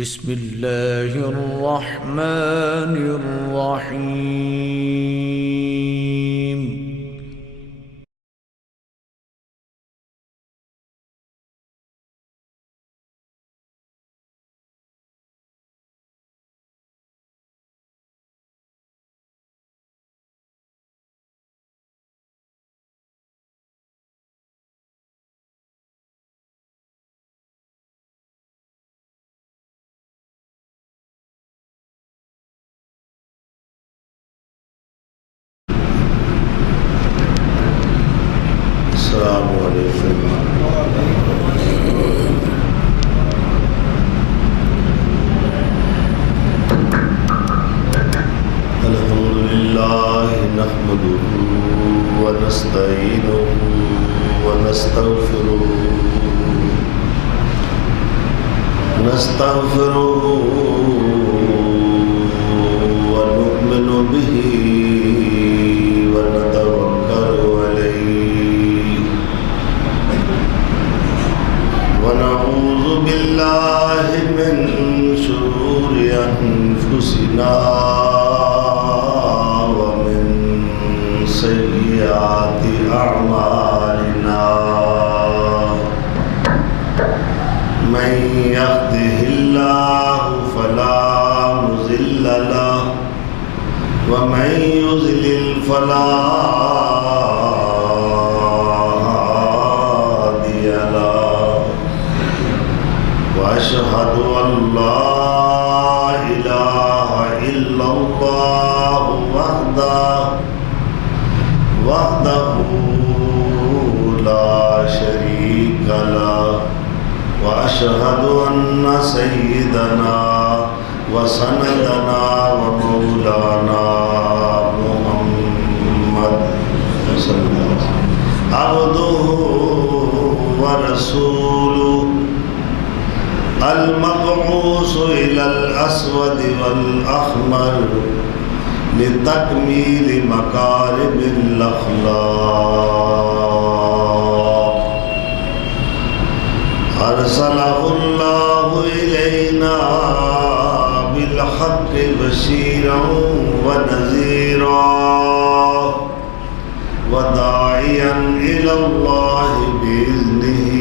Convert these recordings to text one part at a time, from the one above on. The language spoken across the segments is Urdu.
بسم اللہ الرحمن الرحیم السلام علیکم الحمد للہ نحمده ونستعینه ونستغفره ونؤمن به ونتوکل علیہ ونعوذ باللہ من شرور انفسنا ومن سیئات اعمالنا من يهده الله فلا مضل له ومن يضلل فلا هادي له وأشهد أن لا إله إلا الله وحده لا شريك له وأشهد أن سيدنا وسندنا ومولانا محمد صلى الله عليه وسلم عبده ورسوله المبعوث إلى الأسود والأحمر لتكميل مكارم الأخلاق أرسله الله إلينا بالحق بشيرا ونذيرا وداعيا إلى الله بإذنه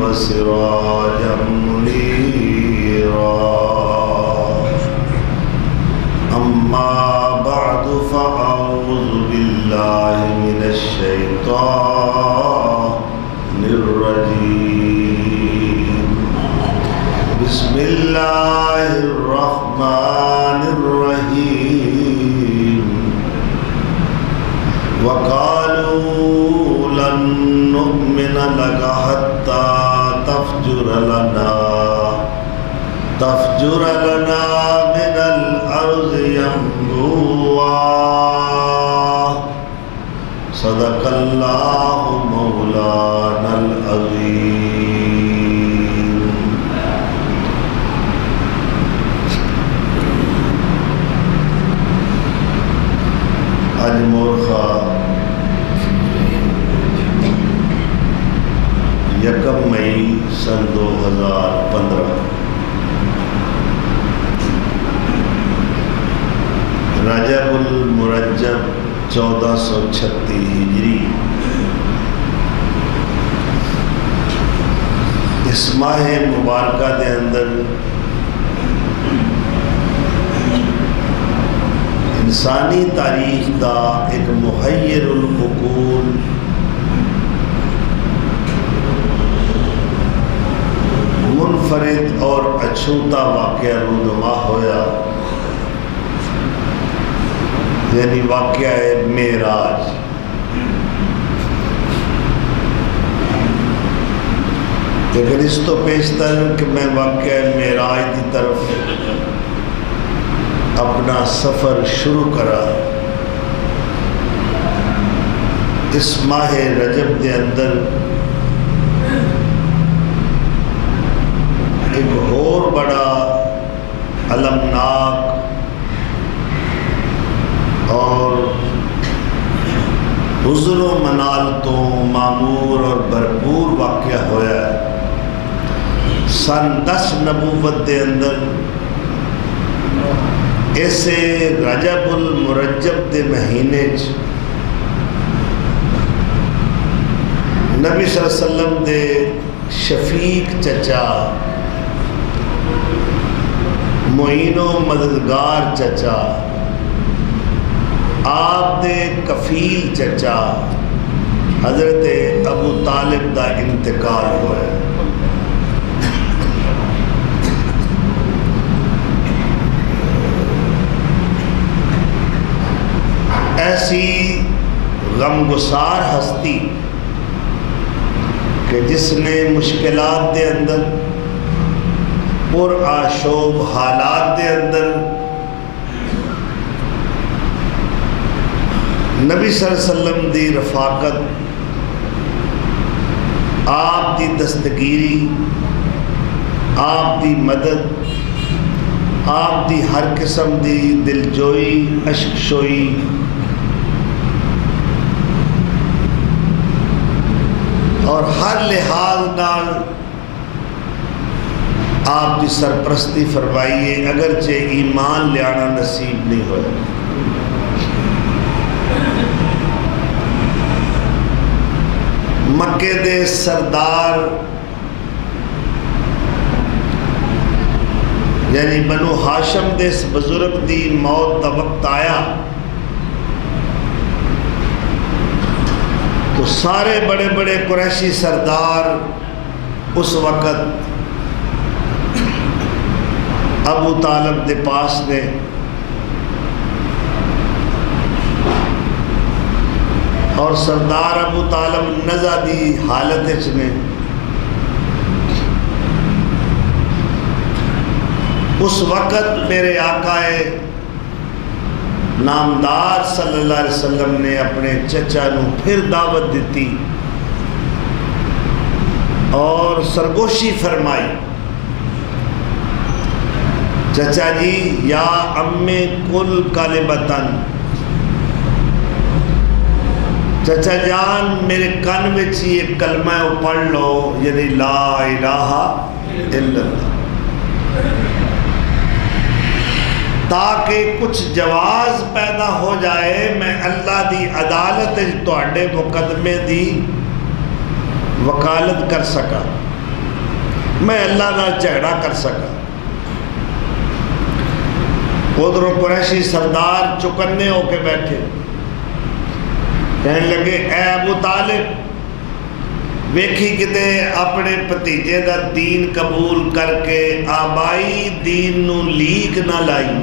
وسراجا منيرا أما بعد فأعوذ بالله من الشيطان الرجيم بسم الله الرحمن الرحيم وقالوا لن نؤمن لك حتى تفجر لنا من الأرض ينبوعا صدق الله مولانا العظيم آج مورخہ یکم مئی سن 2015 رجب المرجب 1436 ہجری اس ماہ مبارکہ دے اندر انسانی تاریخ دا ایک محیر العقول منفرد اور اچھوتا واقعہ رونما ہویا، یعنی واقعہ معراج۔ لیکن اس تو پیشتر کہ میں واقعہ معراج کی طرف اپنا سفر شروع کرا، اس ماہ رجب دے اندر ایک اور بڑا المناک اور حضر و منال تو معمور اور بھرپور واقعہ ہویا ہے۔ سن 10 نبوت دے اندر اسے رجب المرجب دے مہینے نبی صلی اللہ علیہ وسلم دے شفیق چچا معین و مددگار چچا آپ دے کفیل چچا حضرت ابو طالب دا انتقال ہوا ہے۔ ایسی غمگسار ہستی کہ جس نے مشکلات دے اندر پر آشوب حالات دے اندر نبی صلی اللہ علیہ وسلم دی رفاقت، آپ دی دستگیری، آپ دی مدد، آپ دی ہر قسم دی دلجوئی، اشک شوئی، اور ہر لحاظ نال آپ کی سرپرستی فرمائیے، اگرچہ ایمان لیانا نصیب نہیں ہوئے۔ مکے دے سردار یعنی بنو ہاشم دے اس بزرگ دی موت دا وقت آیا تو سارے بڑے بڑے قریشی سردار اس وقت ابو طالب دے پاس نے، اور سردار ابو طالب نزا دی حالت نے اس وقت میرے آقا نامدار صلی اللہ علیہ وسلم نے اپنے چچا نو پھر دعوت دیتی اور سرگوشی فرمائی، چچا جی یا امی کل کلمتن، چچا جان میرے کن وچ یہ کلمہ پڑھ لو، یعنی لا الہ الا اللہ، تاکہ کچھ جواز پیدا ہو جائے، میں اللہ دی عدالت تواڈے مقدمے دی وکالت کر سکا، میں اللہ نال جھگڑا کر سکا۔ ادھروں قریشی سردار چکنے ہو کے بیٹھے، کہنے لگے اے ابو طالب ویکھی کتے اپنے بھتیجے دا دین قبول کر کے آبائی دین نو لیک نہ لائی،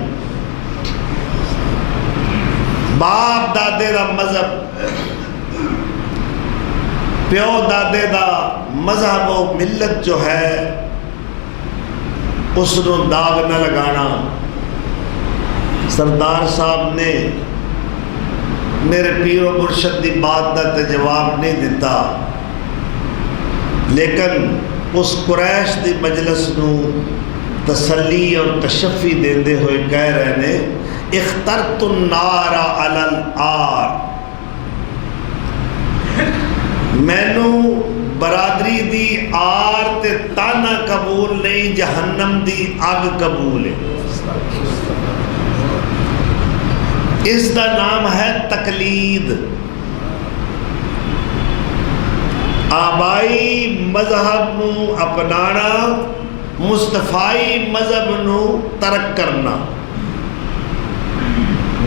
باپ دادے دا مذہب، پیو دادے دا مذہب و ملت جو ہے اس نو داغ نہ لگانا۔ سردار صاحب نے میرے پیر و مرشد دی بات دا جواب نہیں دیتا، لیکن اس قریش دی مجلس نو تسلی اور تشفی دیندے ہوئے کہہ رہے نے اخترت النار علی الآر، مینو برادری دی آر تے تانا قبول نہیں، جہنم دی اگ قبول ہے۔ اس دا نام ہے تقلید، آبائی مذہب نو اپنانا، مصطفائی مذہب نو ترک کرنا۔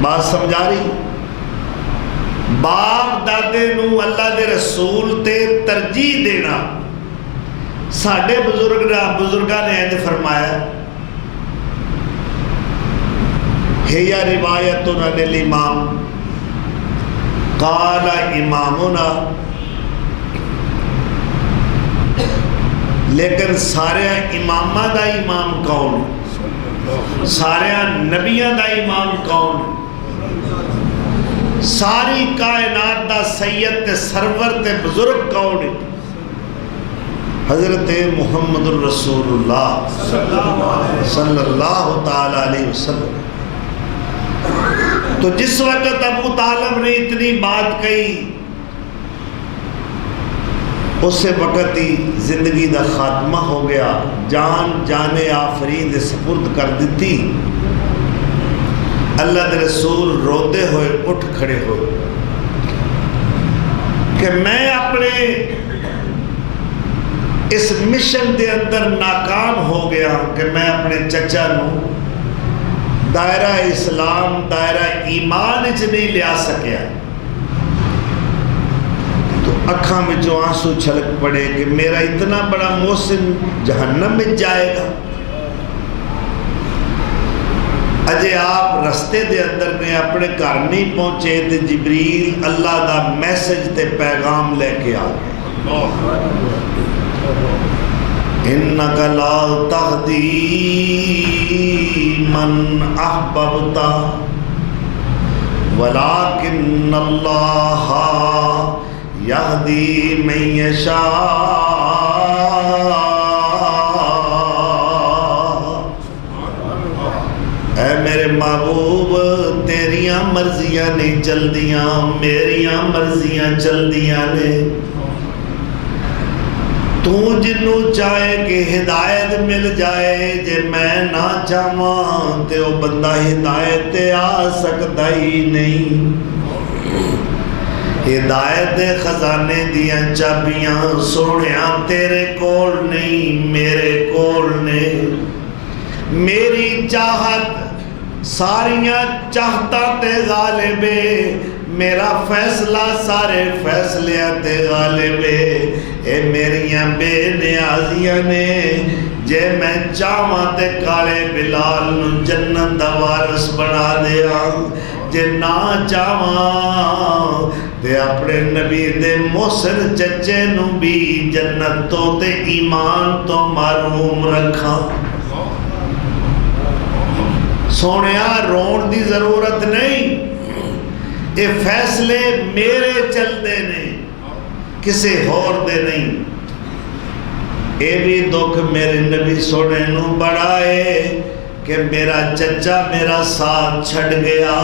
بات سمجھا رہی؟ باپ دادے نو اللہ دے رسول تے ترجیح دینا۔ ساڈے بزرگاں نے ایسے فرمایا، ہی روایت عن الامام قال امامنا، لیکن سارے امامہ دا امام کون؟ سارے نبیاں دا امام کون؟ ساری کائنات دا سید تے سرور تے بزرگ کون؟ حضرت محمد الرسول اللہ صلی اللہ تعالی علیہ وسلم۔ تو جس وقت ابو طالب نے اتنی بات کہی اسے وقت ہی زندگی دا خاتمہ ہو گیا، جان آفرین دے سپرد کر دیتی۔ اللہ دے رسول روتے ہوئے اٹھ کھڑے ہوئے کہ میں اپنے اس مشن دے اندر ناکام ہو گیا کہ میں اپنے چچا نو دائرہ اسلام، دائرہ ایمان وچ نہیں لیا سکیا۔ تو اکھاں وچوں آنسو چھلک پڑے کہ میرا اتنا بڑا محسن جہنم میں جائے گا۔ اجے آپ رستے دے اندر نے اپنے گھر نہیں پہنچے تے جبریل اللہ دا میسج تے پیغام لے کے آ گئے۔ انک لا تہدی من احببت ولکن اللہ یہدی من یشاء۔ اے میرے محبوب، تیریاں مرضیاں نہیں چلدیاں، میریاں مرضیاں چلدیاں نے۔ تو جنوں چاہے کہ ہدایت مل جائے، جے میں نہ چاہواں تے وہ بندہ ہدایت تے آ سکتا ہی نہیں۔ ہدایت دے خزانے دیاں چابیاں سونیاں تیرے کول نہیں، میرے کول نے۔ میری چاہت ساریاں چاہتا تے غالبے، میرا فیصلہ سارے فیصلیاں تے غالبے۔ اے میریاں بے نیازیاں نے، جے میں چاہواں تے کالے بلال نو جنت دا وارث بنا دیا، جے نہ چاہواں تے اپنے نبی دے محسن چچے نو بھی جنت تو تے ایمان تو محروم رکھاں۔ سونیا رون دی ضرورت نہیں، اے فیصلے میرے چل دے نے، کسے ہور دے نہیں۔ اے بھی دکھ میرے نبی سونے نو بڑا ہے کہ میرا چچا میرا ساتھ چھڑ گیا،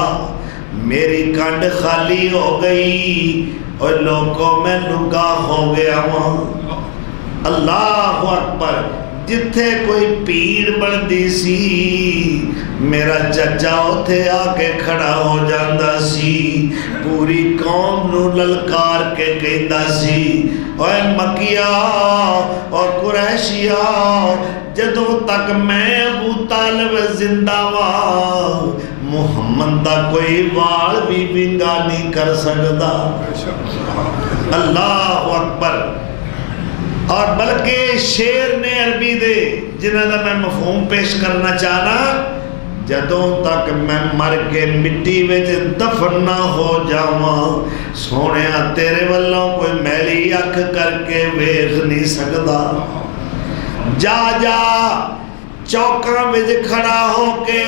میری کنڈ خالی ہو گئی اور لوگوں میں لگا ہو گیا وہاں۔ اللہ اکبر، جتھے کوئی پیڑ بندی سی میرا چچا اتھے آ کے کھڑا ہو جاندہ سی، پوری قوم نو للکار کے کہندہ سی، اے مکیہ اور قریشیہ، جدوں تک میں ابو طالب زندہ ہوا محمد دا کوئی وال بھی ونگا نہیں کر سکتا۔ اللہ اکبر۔ اور بلکہ شیر نے عربی دے جنہاں دا میں مفہوم پیش کرنا چاہنا، جدوں تک میں مر کے مٹی وچ دفن نہ ہو جاواں، سونیا تیرے والوں کوئی میلی اکھ کر کے ویکھ نہیں سکدا۔ جا جا چوکاں وچ کھڑا ہو کے،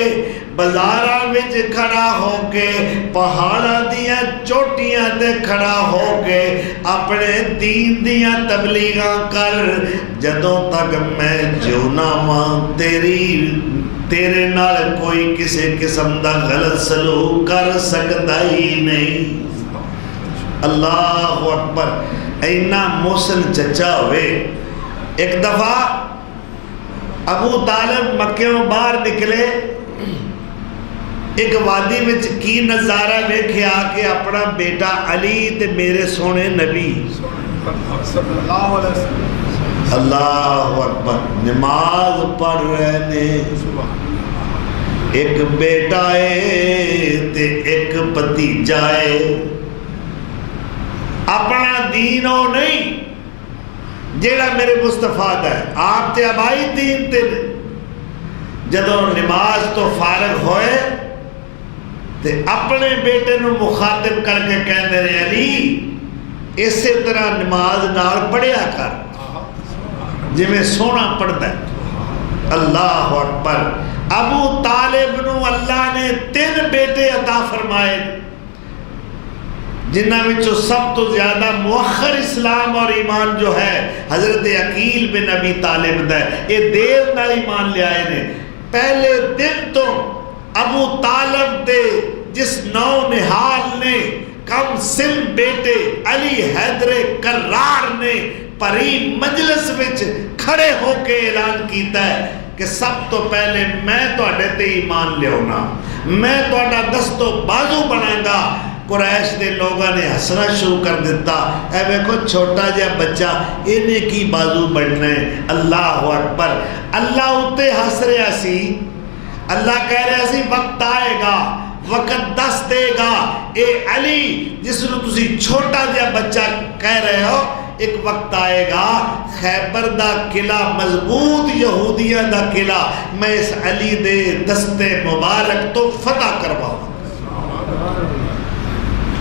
بازاراں وچ کھڑا ہو کے، پہاڑاں دیاں چوٹیاں تے کھڑا ہو کے اپنے دین دیاں تبلیغاں کر، جدوں تک میں جیونا ماں تیرے نال کوئی کسی قسم دا غلط سلوک کر سکتا ہی نہیں۔ اللہ اکبر۔ اینا محسن چچا ہوئے۔ ایک دفعہ ابو طالب مکیوں باہر نکلے، ایک وادی میں کی نظارہ ویکھیا کہ اپنا بیٹا علی تے میرے سونے نبی اللہ اکبر نماز پڑھ رہے نے، ایک بیٹا ہے تے ایک بھتیجا ہے، اپنا دین ہو نہیں جیڑا میرے مصطفیٰ دا ہے، آپ تے ابائی دین تے جدوں نماز تو فارغ ہوئے تے اپنے بیٹے نو مخاطب کر کے کہندے رہے علی اسی طرح نماز نال پڑھیا کر جی میں سونا پڑھتا ہے۔ اللہ اکبر۔ ابو طالب نو اللہ نے 3 بیٹے عطا فرمائے، جنہاں وچوں سب تو زیادہ مؤخر اسلام اور ایمان جو ہے حضرت عقیل بن ابی طالب دا ہے، یہ دیر نال ایمان لے آئے نے۔ پہلے دن تو ابو طالب دے جس نو نہال نے کم سن بیٹے علی حیدر کرار نے پری مجلس وچ کھڑے ہو کے اعلان کیتا ہے کہ سب تو پہلے میں تواڈے تے ایمان لیاؤنا، میں تواڈا دستو بازو بناں گا۔ قریش دے لوگاں نے ہسنا شروع کر دیتا، اے ویکھو چھوٹا جہا بچہ انہیں کی بازو بننا ہے۔ اللہ اکبر، اللہ اتے ہس رہا سی، اللہ کہہ رہا سی وقت آئے گا، وقت دس دے گا، اے علی جس نو تسی چھوٹا جہا بچہ کہہ رہے ہو، ایک وقت آئے گا خیبر دا قلعہ مضبوط یہودیاں دا قلعہ میں اس علی دے دستے مبارک تو فتح کرواؤں۔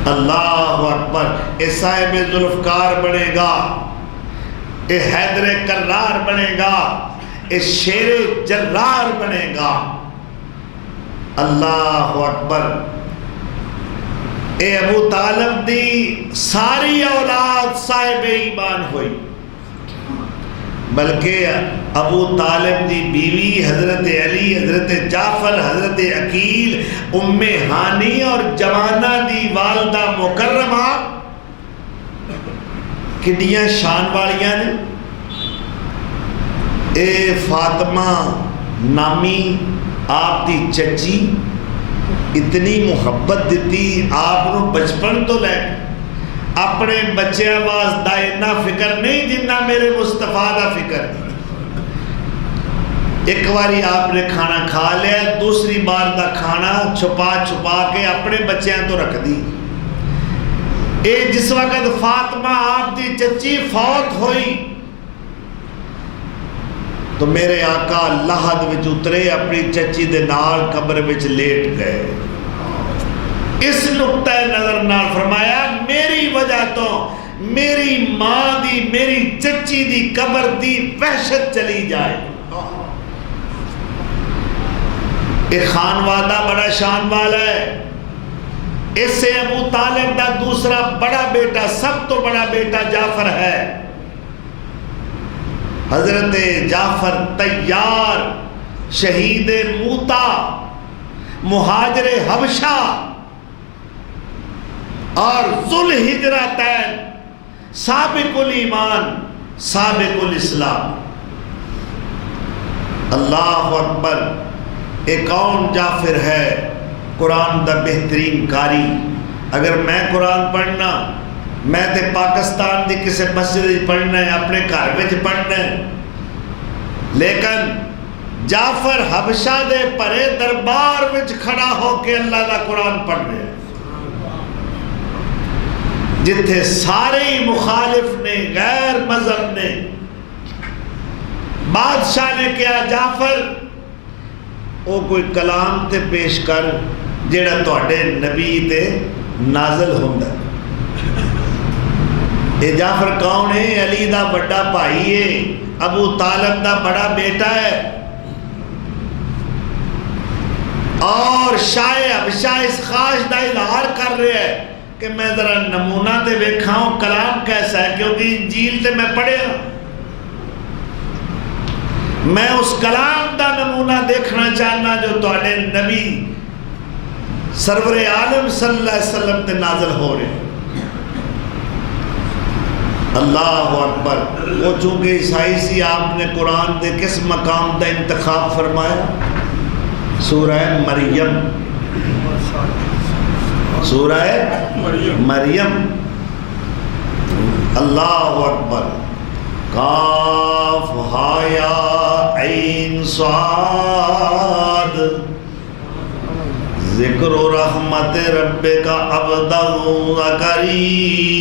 اللہ اکبر، اے صاحب ذوالفقار بنے گا، اے حیدر کرار بنے گا، اے شیر جرار بنے گا۔ اللہ اکبر، اے ابو طالب دی ساری اولاد صاحب ایمان ہوئی، بلکہ ابو طالب دی بیوی حضرت علی، حضرت جعفر، حضرت عقیل، ام ہانی اور جوانہ دی والدہ مکرمہ کڈیاں شان والیاں نے۔ اے فاطمہ نامی آپ دی چچی اتنی محبت دیتی آپ نو بچپن تو لے کے اپنے بچے واسطے اتنا فکر نہیں جنہ میرے مصطفیٰ دا فکر۔ ایک باری آپ نے کھانا کھا لیا، دوسری بار دا کھانا چھپا چھپا کے اپنے بچیاں تو رکھ دی۔ اے جس وقت فاطمہ آپ دی چچی فوت ہوئی تو میرے آقا لحد وچ اترے، اپنی چچی دے نال قبر وچ لیٹ گئے۔ اس نقطہ نظر نال فرمایا میری وجہ تو میری ماں دی، میری چچی دی قبر دی وحشت چلی جائے۔ ایک خانوادہ بڑا شان والا ہے، اس سے ابو طالب دا دوسرا بڑا بیٹا، سب تو بڑا بیٹا جعفر ہے۔ حضرت جعفر طیار، شہید موتا، مہاجر حبشہ اور ذوالہجرتین، سابق الایمان، سابق الاسلام۔ اللہ اکبر، ایک کون جعفر ہے قرآن دا بہترین قاری۔ اگر میں قرآن پڑھنا، میں تے پاکستان دی کسی مسجد پڑھنا ہے، اپنے گھر وچ پڑھنا ہے، لیکن جعفر حبشہ دے پرے دربار وچ کھڑا ہو کے اللہ دا قرآن پڑھ رہے ہیں، جتھے سارے مخالف نے، غیر مذہب نے، بادشاہ نے کیا جعفر او کوئی کلام تے پیش کر جیڑا تواڈے نبی تے نازل ہوندا ہے۔ اے جعفر کون ہے؟ علی دا بڑا بھائی ہے، ابو طالب دا بڑا بیٹا ہے، اور شاہ حبشہ اس خواہش دا اظہار کر رہے ہیں کہ میں ذرا نمونہ تے ویکھاؤں کلام کیسا ہے، کیونکہ انجیل تے میں پڑھیا، میں اس کلام دا نمونہ دیکھنا چاہنا جو تواڈے نبی سرور عالم صلی اللہ علیہ وسلم تے نازل ہو رہے۔ اللہ اکبر، وہ چونکہ عیسائی سی، آپ نے قرآن دے کس مقام دا انتخاب فرمایا؟ سورہ مریم، سورہ مریم۔ اللہ اکبر، کاف ہا یا عین صاد، ذکر رحمت ربک عبدہ زکریا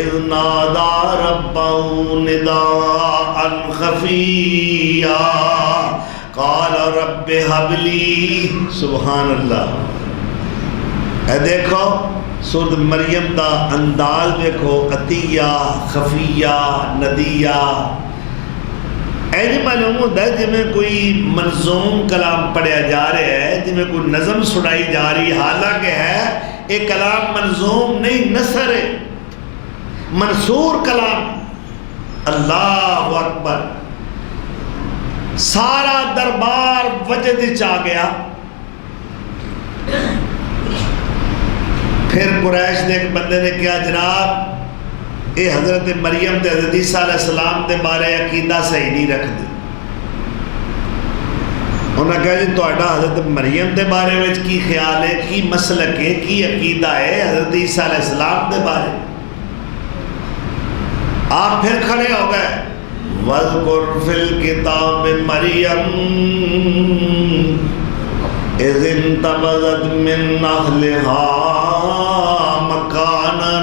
اذ نادى ربه نداء خفيا قال رب هب لي۔ سبحان اللہ، اے دیکھو سورۃ مریم دا انداز دیکھو، عطیہ، خفیہ، ندیہ، ایسے معلوم ہوتا ہے جی میں کوئی منظوم کلام پڑھیا جا رہا ہے، جی میں کوئی نظم سنائی جا رہی، حالانکہ ہے ایک کلام منظوم نہیں، نثر ہے، منصور کلام۔ اللہ اکبر، سارا دربار وجد چ آ گیا۔ پھر قریش دے ایک بندے نے کیا جناب یہ حضرت مریم دے حضرت عیسیٰ علیہ السلام دے بارے عقیدہ صحیح نہیں رکھتے. انہوں نے کہا جی تہاڈا حضرت مریم دے بارے میں کی خیال ہے، کی مسلک ہے، کی عقیدہ ہے حضرت عیسیٰ علیہ السلام دے بارے؟ آپ پھر کھڑے ہو گئے. وَاذْكُرْ فِي الْكِتَابِ مَرْيَمَ إِذِ انتَبَذَتْ مِنْ أَهْلِهَا مَكَانًا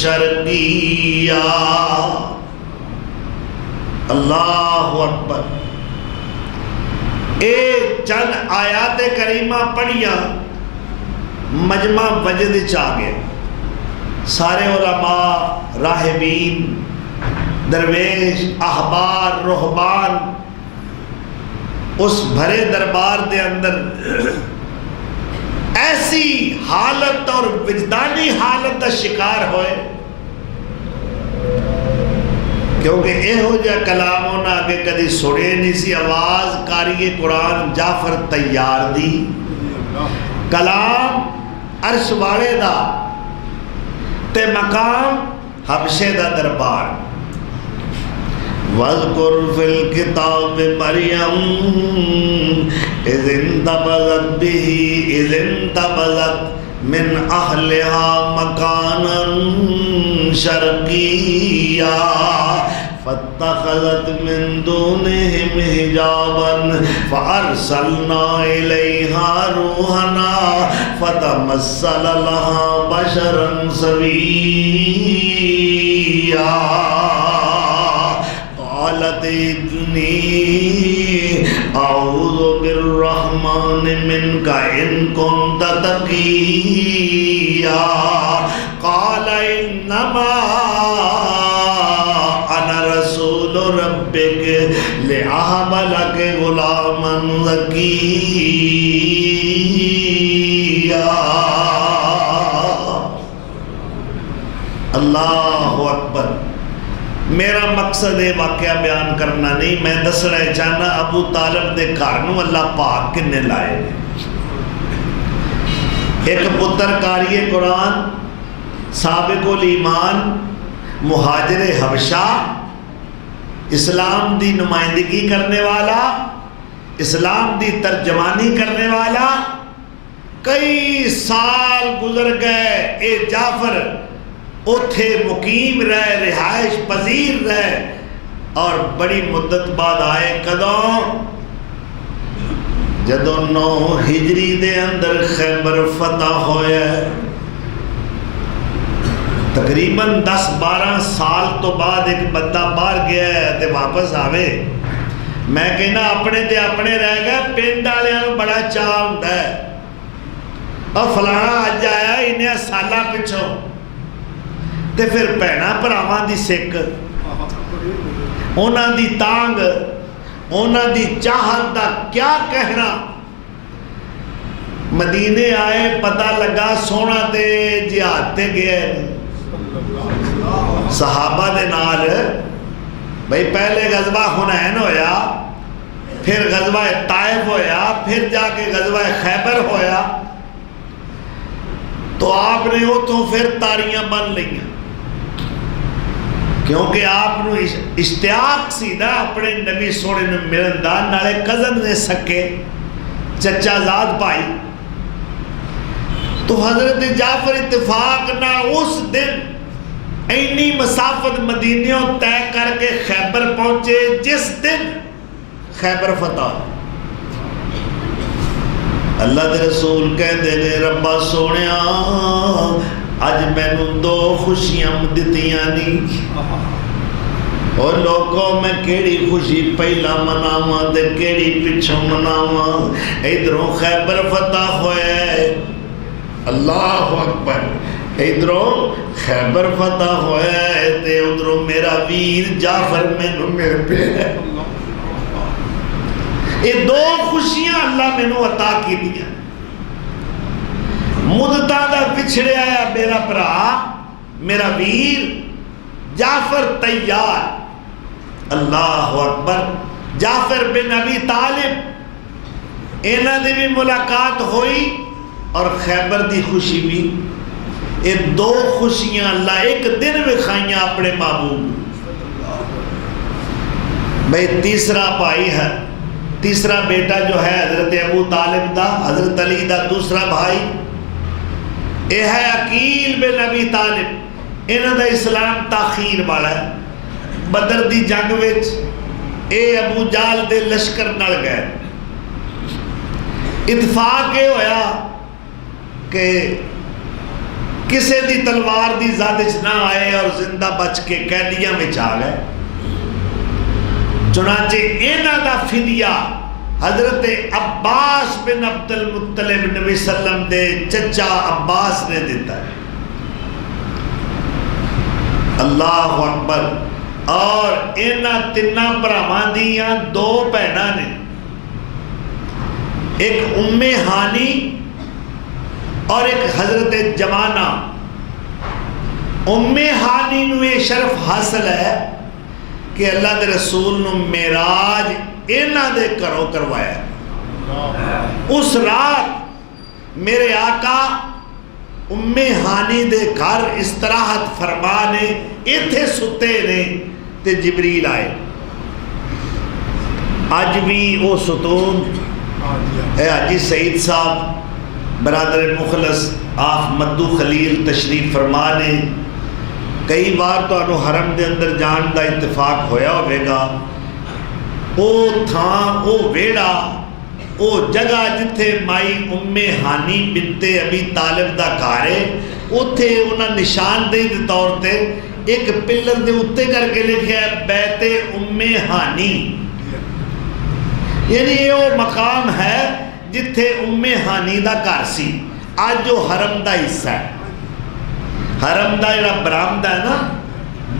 شَرْقِيًّا. اللہ اکبر. اے چند آیات کریمہ پڑھیاں مجمع وجد چاہ گئے. سارے علماء، راہبین، درویش، احبار، رہبان اس بھرے دربار دے اندر ایسی حالت اور وجدانی حالت کا شکار ہوئے کیونکہ یہ ہو جا کلام ہونا آگے کدی سنے نہیں سی. آواز قاری قرآن جعفر تیار دی، کلام عرش والے دا تے مقام حبشے دا دربار. وَاذْكُرْ فِي الْكِتَابِ مَرْيَمَ إِذِ انتَبَذَتْ مِنْ أَهْلِهَا مَكَانًا شَرْقِيًّا فَاتَّخَذَتْ مِنْ دُونِهِمْ حِجَابًا فَأَرْسَلْنَا إِلَيْهَا رُوحَنَا فَتَمَثَّلَ لَهَا بَشَرًا سَوِيًّا. قالت انی اعوذ بالرحمن منک ان کنت تقیا. قال انما انا رسول ربک لأہب لک غلاما زکیا. اللہ اکبر. میرا مقصد ہے واقعہ بیان کرنا نہیں، میں دسنا چاہنا ابو طالب دے گھر نو اللہ پاک کنے لائے. ایک پتر قاری قرآن، سابق الایمان، مہاجر حبشہ، اسلام دی نمائندگی کرنے والا، اسلام دی ترجمانی کرنے والا. کئی سال گزر گئے، اے جعفر اتھے مقیم رہے، رہائش پذیر رہے، اور بڑی مدت بعد آئے. کدوں؟ جدو 9 ہجری دے اندر خیبر فتح ہوئے. تقریباً 10-12 سال تو بعد ایک بندہ باہر گیا ہے تے واپس آوے. میں کہنا اپنے تے اپنے رہ گئے، پنڈ والوں کو بڑا چاہ ہوتا ہے اور فلانا اج آیا انہیں سالاں پچھوں. تے پھر بھیناں بھراواں دی سکھ، انہاں دی تانگ، انہاں دی چاہت دا کیا کہنا. مدینے آئے، پتہ لگا سونا تے جہاد تے گئے صحابہ دے نال. بھئی پہلے غزوہ حنین ہویا، پھر غزوہ طائف ہویا، پھر جا کے غزوہ خیبر ہویا. تو آپ نے اتوں پھر تاریاں بن لئیاں کیونکہ آپ نے اشتیاق سی نا اپنے نبی سونے نے ملن دا. نالے کزن نے سکے چچا زاد پائی. تو حضرت جعفر اتفاق نہ اس دن اینی مسافت مدینیوں طے کر کے خیبر پہنچے جس دن خیبر فتح. اللہ دے رسول کہندے نے ربا سونیا اج مینوں 2 خوشیاں دتیاں نہیں. اور لوگوں میں کیڑی خوشی پہلا مناواں تے کیڑی پچھوں مناواں. ادھروں خیبر فتح ہوئے، اللہ اکبر. ادھروں خیبر فتح ہوئے تے ادھروں میرا ویر جعفر مینوں مل پیا. یہ 2 خوشیاں اللہ مینوں عطا کی دیا. مدتاں دا پچھڑے آیا میرا برا، میرا ویر جعفر تیار. اللہ اکبر. جعفر بن ابی طالب انہاں دی بھی ملاقات ہوئی اور خیبر دی خوشی بھی. یہ دو خوشیاں اللہ ایک دن میں کھائیاں اپنے محبوب. بھئی تیسرا بھائی ہے، تیسرا بیٹا جو ہے حضرت ابو طالب دا، حضرت علی دا دوسرا بھائی، یہ ہے عقیل بن ابی طالب. انہاں دا اسلام تاخیر والا ہے. بدر دی جنگ وچ اے ابو جال دے لشکر نل گئے. اتفاق یہ ہویا کہ کسے دی تلوار دی زادش نہ آئے اور زندہ بچ کے قیدیاں میں آ گئے. چنانچہ انہاں دا فدیہ حضرت عباس بن عبد المطلب نبی صلی اللہ علیہ وسلم دے چچا عباس نے دیتا ہے. اللہ اکبر. اور انہاں تیناں بھراواں دیاں دو بہناں نے، ایک ام ہانی اور ایک حضرت جمانہ. ام ہانی نو یہ شرف حاصل ہے کہ اللہ دے رسول نو معراج انہاں دے گھروں کروایا. اس رات میرے آقا ام ہانی دے گھر استراحت فرمانے ایتھے ستے نے تے جبریل آئے. آج بھی وہ ستون اے حاجی سعید صاحب برادر مخلص آف مدو خلیل تشریف فرمانے. کئی بار تو انہوں حرم دے اندر جان دا اتفاق ہویا ہوئے گا. او تھاں او ویڑا او جگہ جتھے مائی ام ہانی بنت ابی طالب دا گھر ہے، اتھے انہاں نشاندہی دے طور تے ایک پلر دے اتے کر کے لکھیا ہے بیت ام ہانی. یعنی یہ وہ مقام ہے جتھے ام ہانی دا گھر سی. آج جو حرم دا حصہ ہے، حرم دا جڑا برآمدہ ہے نا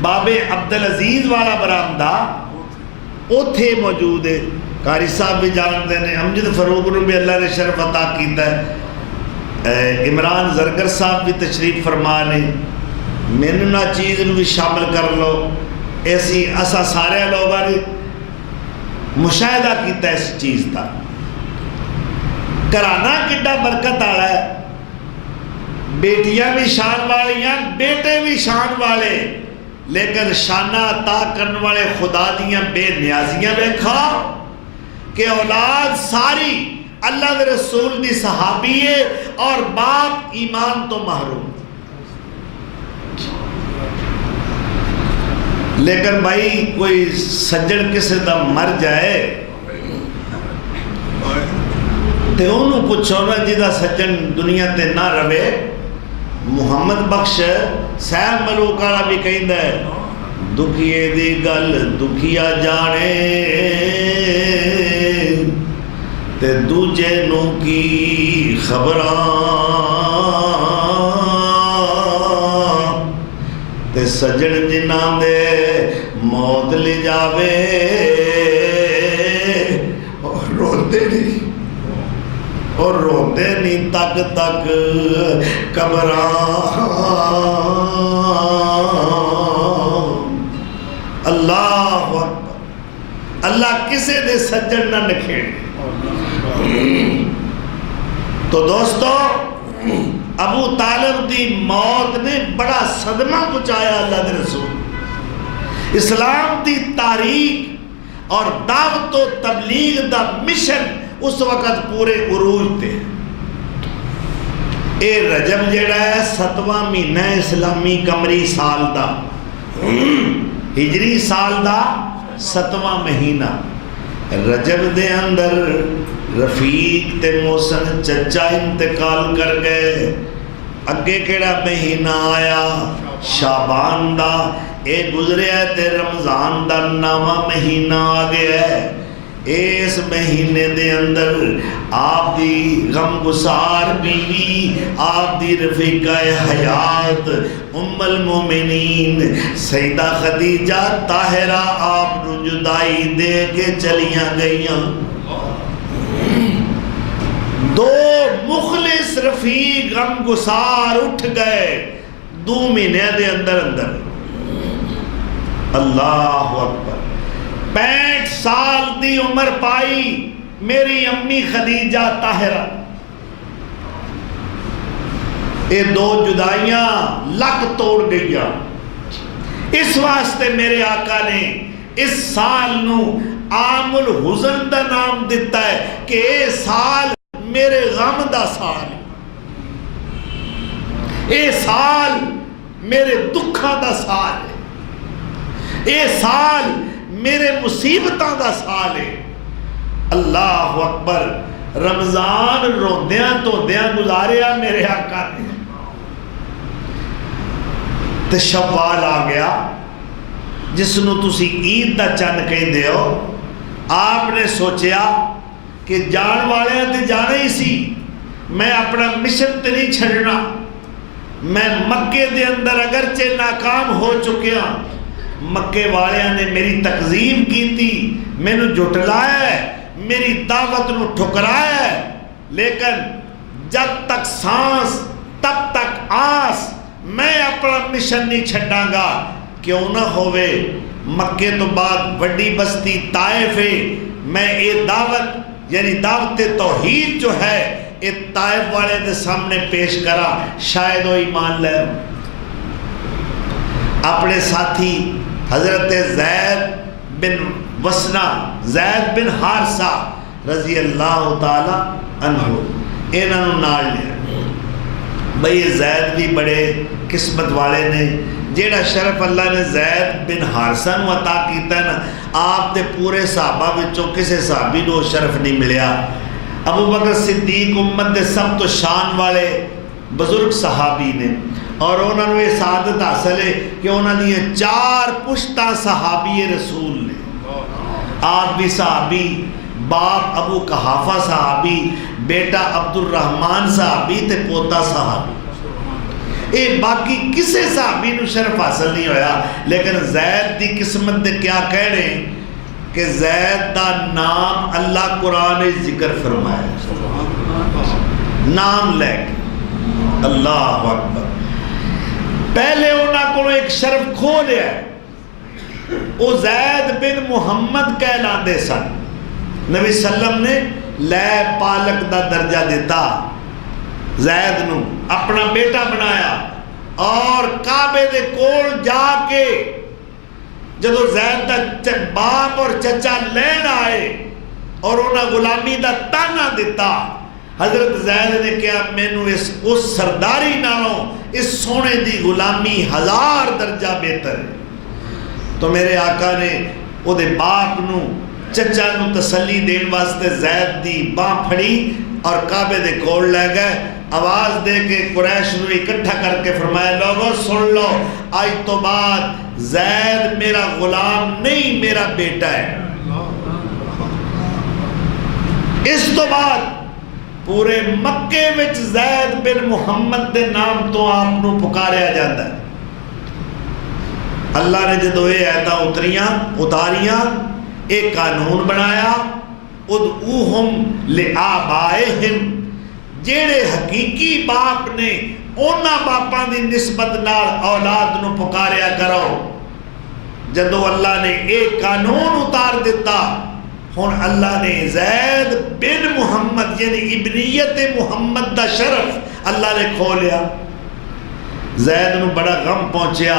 بابے عبدالعزیز والا برآمدہ، اتھے موجود ہے. قاری صاحب بھی جانتے ہیں، امجد فروغ نے بھی اللہ نے شرف عطا کیتا ہے. عمران زرگر صاحب بھی تشریف فرمانے. میں نہ چیز بھی شامل کر لو. ایسی اسا سارے لوگوں نے مشاہدہ کیتا ہے اس چیز کا. کرانا کڈا برکت آڑا ہے. بیٹیاں بھی شان والیاں، بیٹے بھی شان والے، لیکن شانہ عطا کرنے والے خدا دیاں بے نیازیاں بیکھا کہ اولاد ساری اللہ کے رسول دی صحابی ہے اور باپ ایمان تو محروم. لیکن بھائی کوئی سجن کسی دا مر جائے تے انہوں پوچھو نا جدا سجن دنیا تے نہ روے. محمد بخش صاحب ملوکالا بھی کہندہ ہے دکھیے دی گل دکھیا جانے تے دوجے نو کی خبراں تے سجن جنہاں دے موت لے جاوے اور روتے نہیں اور روتے نہیں تک تک قبراں. اللہ اکبر. اللہ کسے دے سجن نہ نکھیڑ. تو دوستو ابو طالب دی موت نے بڑا صدمہ پہنچایا اللہ دے رسول. اسلام دی تاریخ اور دعوت و تبلیغ دا مشن اس وقت پورے عروج تے. اے رجب جڑا ہے 7واں مہینہ اسلامی قمری سال دا، ہجری سال دا 7واں مہینہ. رجب دے اندر رفیق تے محسن چچا انتقال کر گئے. اگے کیڑا مہینہ آیا؟ شعبان دا. اے گزریا تے رمضان دا 9واں مہینہ آ گیا ہے. اس مہینے دے اندر آپ دی غم گسار بیوی، آپ دی رفیقہ حیات ام المومنین سیدہ خدیجہ طاہرہ آپ نو جدائی دے کے چلیاں گئیاں. دو مخلص رفیق غم گسار اٹھ گئے 2 مہینے دے اندر اندر. اللہ اکبر. 65 سال دی عمر پائی میری امی خدیجہ طاہرہ. یہ دو جدائیاں لک توڑ گئیاں. اس واسطے میرے آقا نے اس سال نو عام الحزن دا نام دیتا ہے کہ اے سال میرے غم دا سال، اے سال میرے دکھاں دا سال ہے، اے سال میرے مصیبتاں دا سال ہے. اللہ اکبر. رمضان روندیاں تو دیاں گزاریا میرے آقا نے. تے شوال آ گیا جس نو تسی عید دا چند کہندے ہو. آپ نے سوچیا کہ جان والے تے جانا ہی سی، میں اپنا مشن تے نہیں چھڑنا. میں مکے دے اندر اگرچہ ناکام ہو چکیا، مکے والیاں نے میری تکذیب کی تھی، میں نے جھٹلایا ہے، میری دعوت نو ٹھکرایا ہے، لیکن جب تک سانس تب تک آس، میں اپنا مشن نہیں چھڑاں گا. کیوں نہ ہوئے مکے تو بعد وڈی بستی طائف ہے، میں یہ دعوت یعنی دعوت توحید جو ہے یہ طائف والے دے سامنے پیش کرا، شاید وہ ایمان لے. اپنے ساتھی حضرت زید بن وسنا، زید بن حارثہ رضی اللہ تعالی عنہ، انہوں نال لیا. بھئی زید بھی بڑے قسمت والے نے، جیڑا شرف اللہ نے زید بن حارثہ نو عطا کیتا ہے نا، آپ دے پورے صحابہ وچوں کسے صحابی نو شرف نہیں ملیا. ابو بکر صدیق امت دے سب تو شان والے بزرگ صحابی نے، اور انہوں نے یہ سعادت حاصل ہے کہ انہوں نے 4 پشتہ صحابی رسول نے. آپ بھی صحابی، باپ ابو قحافہ صحابی، بیٹا عبد الرحمن صحابی تے پوتا صحابی. اے باقی کسے صحابی نو شرف حاصل نہیں ہویا. لیکن زید دی قسمت دے کیا کہہ رہے ہیں کہ زید دا نام اللہ قرآن ذکر فرمایا، نام لے کے. اللہ اکبر. پہلے انہاں کو ایک شرف کھو لیا ہے، وہ زید بن محمد کہلاندے سن. نبی صلی اللہ علیہ وسلم نے لے پالک دا درجہ دیتا، زید نو اپنا بیٹا بنایا، اور کعبے دے کول جا کے جدو زید دا باپ اور چچا لین آئے اور انہاں غلامی دا تانا دیتا، حضرت زید نے کہا مینو اس سرداری نالوں اس سونے دی غلامی 1000 درجہ بہتر ہے. تو میرے آقا نے او دے باپ نو چچا نو تسلی دین واسطے زید دی باں پھڑی اور کعبے دے کول لے گئے، آواز دے کے قریش نو اکٹھا کر کے فرمایا لوگوں سن لو، آج تو بعد زید میرا غلام نہیں، میرا بیٹا ہے. اس تو بعد پورے مکے وچ زید بن محمد دے نام تو آپ نو پکاریا جاتا ہے. اللہ نے جدو یہ آیتاں اتاریاں، ایک قانون بنایا، ادعوہم لآبائہم، جیڑے حقیقی باپ نے اونا باپاں دی نسبت نال اولاد نو پکاریا کرو. جدو اللہ نے ایک قانون اتار دیتا، ہن اللہ نے زید بن محمد یعنی ابنیت محمد دا شرف اللہ نے کھو لیا. زید نو بڑا غم پہنچیا.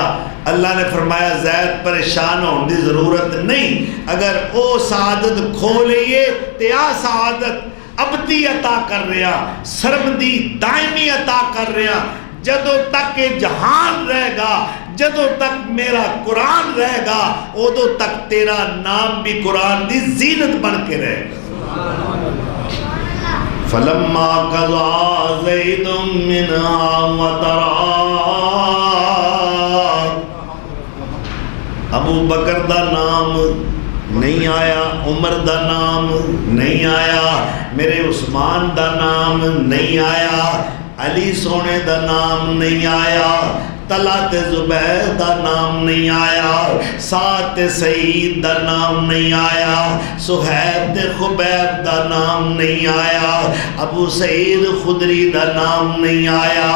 اللہ نے فرمایا زید پریشان ہونے دی ضرورت نہیں، اگر او سعادت کھو لئیے تے آ سعادت ابدی عطا کر رہا، سرمدی دائمی عطا کر رہا. جدو تک جہان رہے گا، جدو تک میرا قرآن رہے گا، ادو تک تیرا نام بھی قرآن دی زینت بن کے رہے گا. فَلَمَّا قَضَى زَيْدٌ مِّنْهَا وَطَرًا، ابو بکر دا نام نہیں آیا، عمر دا نام نہیں آیا، میرے عثمان دا نام نہیں آیا، علی سونے دا نام نہیں آیا. طلحہ زبیر دا نام نہیں آیا، سعد سعید دا نام نہیں آیا، سہیب خبیب دا نام نہیں آیا، ابو سعید خدری دا نام نہیں آیا،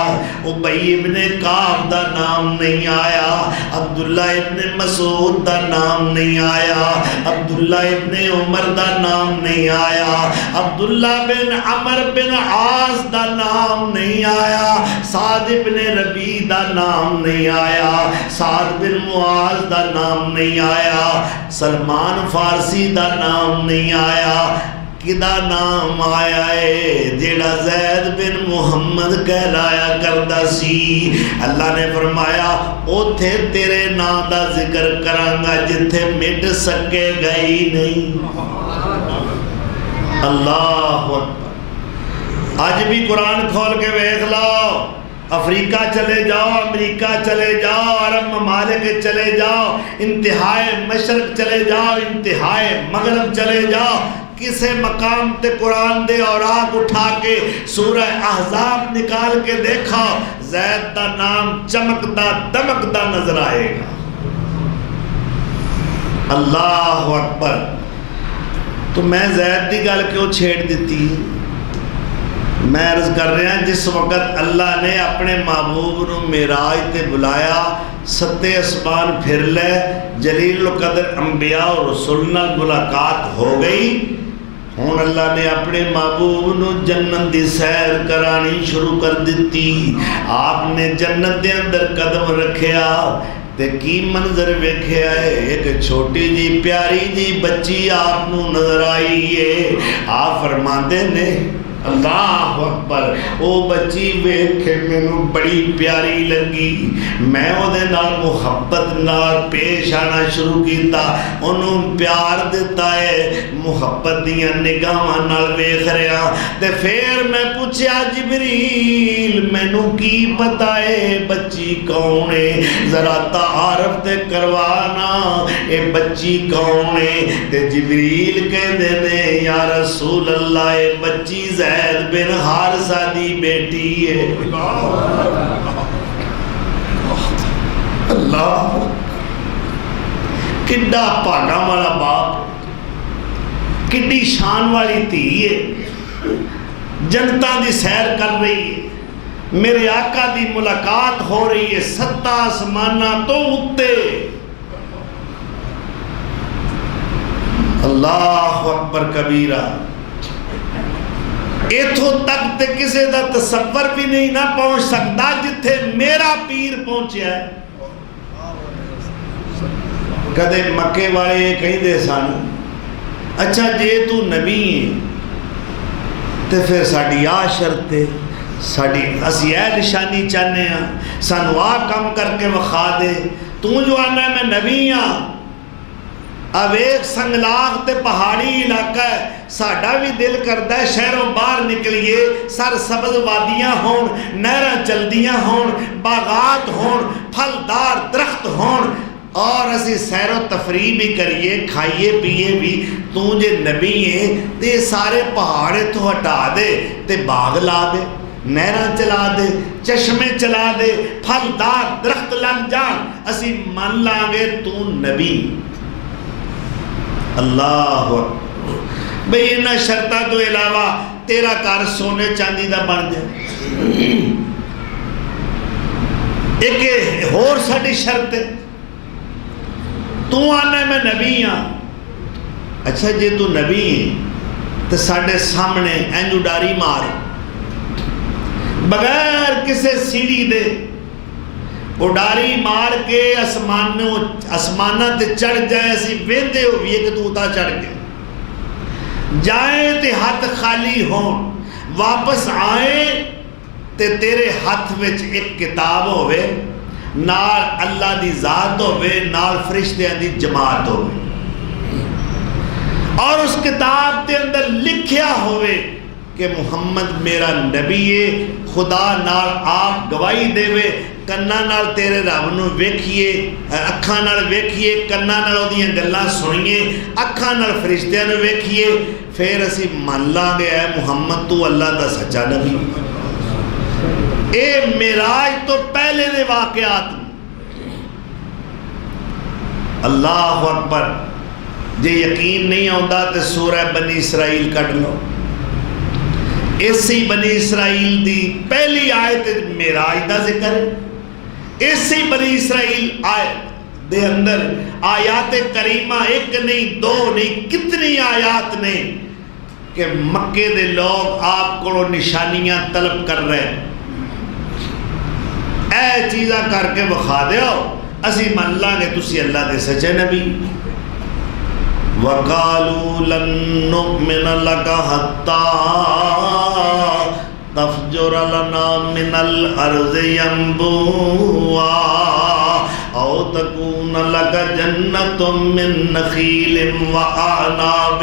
ابی ابن کعب دا نام نہیں آیا، عبداللہ ابن مسعود دا نام نہیں آیا، عبداللہ ابن عمر دا نام نہیں آیا، عبداللہ بن عمر بن عاص دا نام نہیں آیا، سعد بن ربیع دا نام نہیں آیا، سعد بن معاذ دا نام نہیں آیا، سلمان فارسی دا نام نہیں آیا، کدا نام آیا ہے جیڑا زید بن محمد کہلایا کردا سی۔ اللہ نے فرمایا اوتھے تیرے نام دا ذکر کرانگا جتھے مٹ سکے گئی نہیں۔ اللہ اکبر۔ آج بھی قرآن کھول کے دیکھ لو، افریقہ چلے جاؤ، امریکہ چلے جاؤ، عرب ممالک چلے جاؤ، انتہائے مشرق چلے جاؤ، انتہائے مغرب چلے جاؤ، کسے مقام تے قرآن دے اوراق اٹھا کے سورہ احزاب نکال کے دیکھا، زید دا نام چمکدا دمکدا نظر آئے گا۔ اللہ اکبر۔ تو میں زید دی گل کیوں چھیڑ دیتی؟ میں عرض کر رہا ہوں جس وقت اللہ نے اپنے محبوب نو معراج تے بلایا، ستے اسمان پھر لے، جلیل القدر انبیاء اور رسول نال ملاقات ہو گئی، ہون اللہ نے اپنے محبوب نو جنت دی سیر کرانی شروع کر دیتی۔ آپ نے جنت دے اندر قدم رکھیا تے کی منظر ویکھیا ہے، ایک چھوٹی جی پیاری جی بچی آپ نو نظر آئی ہے۔ آپ فرماندے نے اللہ اکبر، او بچی ویکھ کے مینوں بڑی پیاری لگی، میں او دے نال محبت نال پیش آنا شروع کیتا، انہوں پیار دیتا ہے، محبت دیاں نگاہاں نال ویکھ رہا، تے پھر میں پوچھیا جبریل مینوں کی پتہ ہے بچی کون ہے، ذرا تعارف تے کروانا اے بچی کون ہے؟ تے جبریل کہندے نے یا رسول اللہ اے بچی زید بن حارثہ دی بیٹی ہے۔ اللہ، کڈا پاگا والا باپ، کڈی شان والی تھی ہے، جنتا دی سیر کر رہی ہے، میرے آقا دی ملاقات ہو رہی ہے، ستا آسمانہ تو اتے۔ اللہ اکبر کبیرہ۔ ایتھوں تک تے کسے دا تصور بھی نہیں نہ پہنچ سکتا جتھے میرا پیر پہنچیا ہے۔ کدے مکے والے کہیں دے سن اچھا جے تو نبی ہے تے پھر ساڑی آ شرط ہے، ساڑی اسی اے نشانی چاہنے ہیں، سانو آ کم کر کے وخا دے، تو جو آنا ہے میں نبی ہاں۔ اب ایک سنگلاغ تے پہاڑی علاقہ ہے، ساڑھا بھی دل کرتا ہے شہروں باہر نکلیے، سر سبز وادیاں ہون، نہراں چلدیاں ہون، باغات ہون، پھلدار درخت ہون، اور اسی سیر و تفریح بھی کریے، کھائیے پیئے بھی۔ تو جے نبی ہیں تے سارے پہاڑے تو ہٹا دے تے باغ لا دے، نہراں چلا دے، چشمے چلا دے، پھلدار درخت لگ جان، اسی من لانگے تو نبی۔ اللہ بھئی انہاں شرطہ تو علاوہ تیرا کار سونے چاندی دا بن جائے۔ ایک اور ساڑی شرط ہے، تو آنا میں نبی ہاں۔ اچھا جے تو نبی ہیں تو ساڑھے سامنے اینجو ڈاری مار بغیر کسے سیڑھی دے، اڈاری مار کے اسمانہ تے چڑھ جائے، اسی ویندے ہو بھی ایک تو اتا چڑھ گئے، جائیں تے ہاتھ خالی ہون، واپس آئیں تے تیرے ہاتھ وچ ایک کتاب ہوئے، نال اللہ دی ذات ہوئے، نال فرشتیاں دی جماعت ہوئے، اور اس کتاب تے اندر لکھیا ہوئے کہ محمد میرا نبی ہے، خدا نال آپ گواہی دے وے، کننا نال تیرے رب نو ویکھیے، اکھاں نال ویکھیے، کننا نال اودیاں گلاں سنیے، اکھاں نال فرشتیاں نو ویکھیے، پھر اسی من لاں گے اے محمد تو اللہ دا سچا نبی۔ اے معراج تو پہلے دے واقعات نے۔ اللہ اکبر، جے یقین نہیں آتا تو سورہ بنی اسرائیل کٹ لو، اسی بنی اسرائیل دی پہلی آیت معراج دا ذکر ہے۔ اسی بنی اسرائیل آیت دے اندر آیات کریمہ ایک نہیں دو نہیں کتنی آیات نے کہ مکے دے لوگ آپ کو نشانیاں طلب کر رہے ہیں، اے چیزاں کر کے بخا دیو اسی من لانگے تسی اللہ دے سچے نبی۔ وَقَالُوا لَن نُؤْمِنَ لَكَ حَتَّى تَفْجُرَ لَنَا مِنَ الْأَرْضِ يَنبُوعًا أَوْ تَكُونَ لَكَ جَنَّةٌ مِّن نَخِيلٍ وَأَعْنَابٍ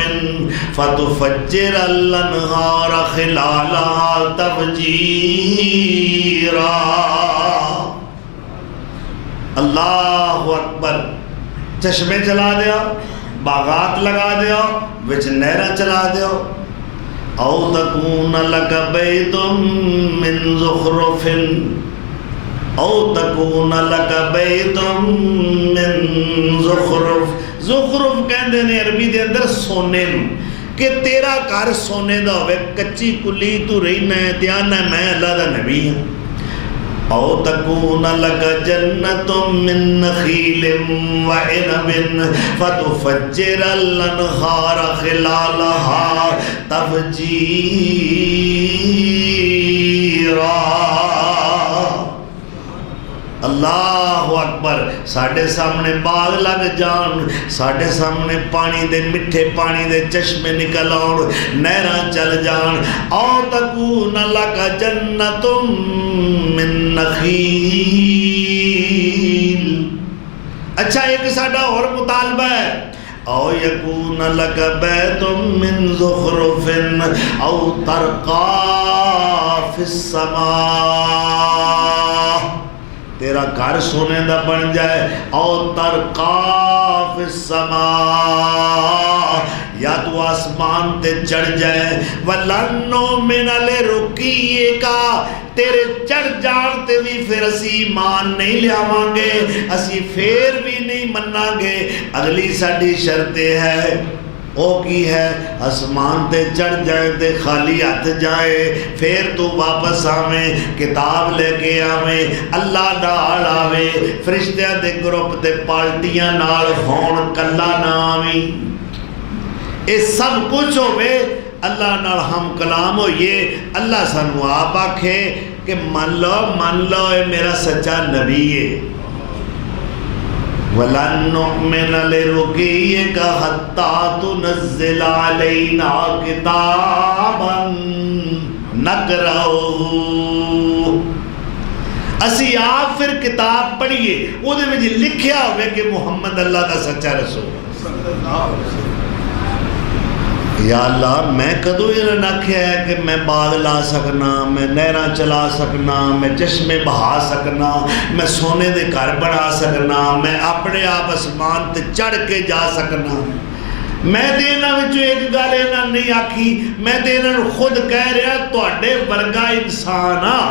فَتُفَجِّرَ الْأَنْهَارَ خِلَالَهَا تَفْجِيرًا۔ اللہ اکبر، چشمے چلا دیا، باغات لگا دیا، وچ نہرہ چلا دیا۔ او تکون لک بیت من زخرف، او تکون لک بیت من زخرف۔ زخرف کہندے نے عربی دے اندر سونے نو، کہ تیرا گھر سونے دا ہوئے، کچی کلی تو رہنا ہے دیانا ہے میں اللہ دا نبی ہوں۔ او تکون لک جنت من نخیل وعنب فتفجر الانہار خلالہا تفجیرا۔ اللہ اکبر، ساڑھے سامنے باغ لگ جان، ساڑھے سامنے پانی دے مٹھے پانی دے چشمے نکل آن، نہراں چل جان۔ او تکون لک جنت من نخیل۔ اچھا ایک ساڑھا اور مطالبہ ہے، او یکون لک بیت من زخرف او ترقا فی السماء، تیرا گھر سونے دا بن جائے، او ترقا فی السماء، یا تو آسمان تے چڑھ جائے، وَلَن نُؤْمِنَ لِرُقِيِّكَ، تیرے چڑھ جان تے بھی پھر اسی ایمان نہیں لیاواں گے، اسی پھر بھی نہیں مننا گے۔ اگلی ساڑھی شرط ہے، او کی ہے، آسمان تے چڑھ جائے تے خالی ہاتھ جائے، پھر تو واپس آویں، کتاب لے کے آویں، اللہ نال آویں، فرشتیاں دے گروپ تے پالٹیاں نال ہون، کلا نہ آویں۔ اے سب کچھ ہوئے اللہ نال ہم کلام ہوئیے، اللہ سانو آپ آکھے کہ من لو اے میرا سچا نبی ہے۔ وَلَن نُؤْمِنَ لِرُقِيِّكَ حَتَّى تُنَزِّلَ عَلَيْنَا كِتَابًا نَقْرَؤُهُ، اسی آپ پھر کتاب پڑھیے، وہ دے میں لکھیا ہوئے کہ محمد اللہ دا سچا رسول۔ یا اللہ میں کدو یہ رکھیا ہے کہ میں باغ لا سکنا، میں نہراں چلا سکنا، میں چشمے بہا سکنا، میں سونے دے گھر بنا سکنا، میں اپنے آپ آسمان تے چڑھ کے جا سکنا۔ میں دینا وچوں ایک گل انہاں نہیں آکھی، میں دینا خود کہہ رہا تواڈے ورگا انسان ہاں،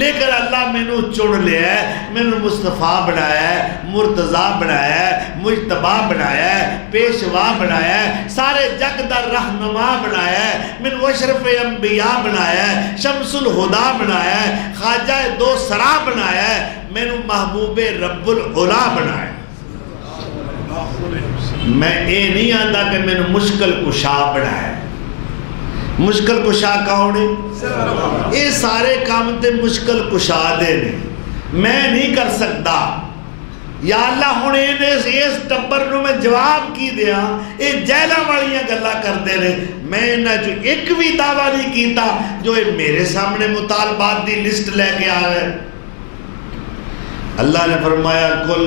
لیکن اللہ میں نو چن لیا ہے، میں نو مصطفیٰ بنایا ہے، مرتضیٰ بنایا ہے، مجتبہ بنایا ہے، پیشوا بنایا ہے، سارے جگ دا رہنما بنایا ہے، میں نو اشرف انبیاء بنایا ہے، شمس الہدا بنایا ہے، خواجہ دو سرا بنایا ہے، میں نو محبوب رب العلا بنایا ہے۔ میں اے نہیں آندا کہ میں نو مشکل کشا بنایا ہے۔ مشکل کشا کون ہے؟ یہ سارے کام تے مشکل کشا دے نے، میں نہیں کر سکتا۔ یا اللہ ہن اس ٹبر نو میں جواب کی دیا، یہ جیلاں والیاں گلاں کردے نے، میں انہاں جو ایک بھی دعویٰ نہیں کیتا جو میرے سامنے مطالبات دی لسٹ لے کے آ رہے۔ اللہ نے فرمایا کل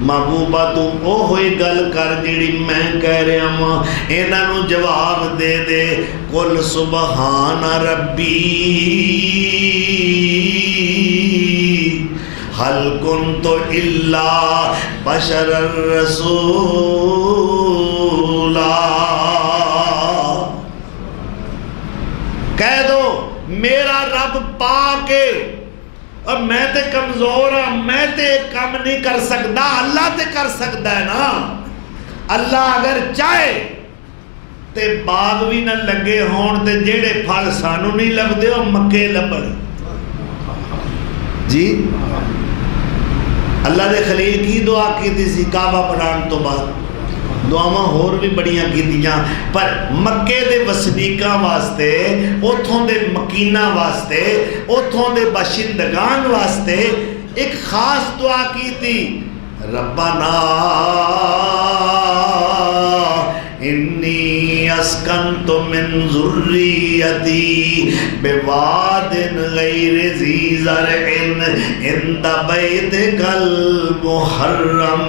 محبوبہ تم او ہوئی گل کر جیڑی میں کہہ رہا ہوں، انہاں نو جواب دے دے، قل سبحان ربی حل کنت الا بشر الرسولا، کہہ دو میرا رب پا کے اور میں تے کمزور ہاں میں تے کم نہیں کر سکتا اللہ تے کر سکتا ہے نا اللہ اگر چاہے تے باغ بھی نہ لگے ہون تے جیڑے پھل سانو نہیں لبدے وہ مکے لبن جی اللہ دے خلیل کی دعا کی تھی سی کعبہ بنان تو بعد دعاواں ہور بھی بڑیاں کی دیاں پر مکے دے وسنیکاں واسطے اتھوں دے مکیناں واسطے اتھوں دے باشندگان واسطے ایک خاص دعا کی تھی ربنا انی اسکنت من ذریتی بواد غیر ذی زرع عند بیتک المحرم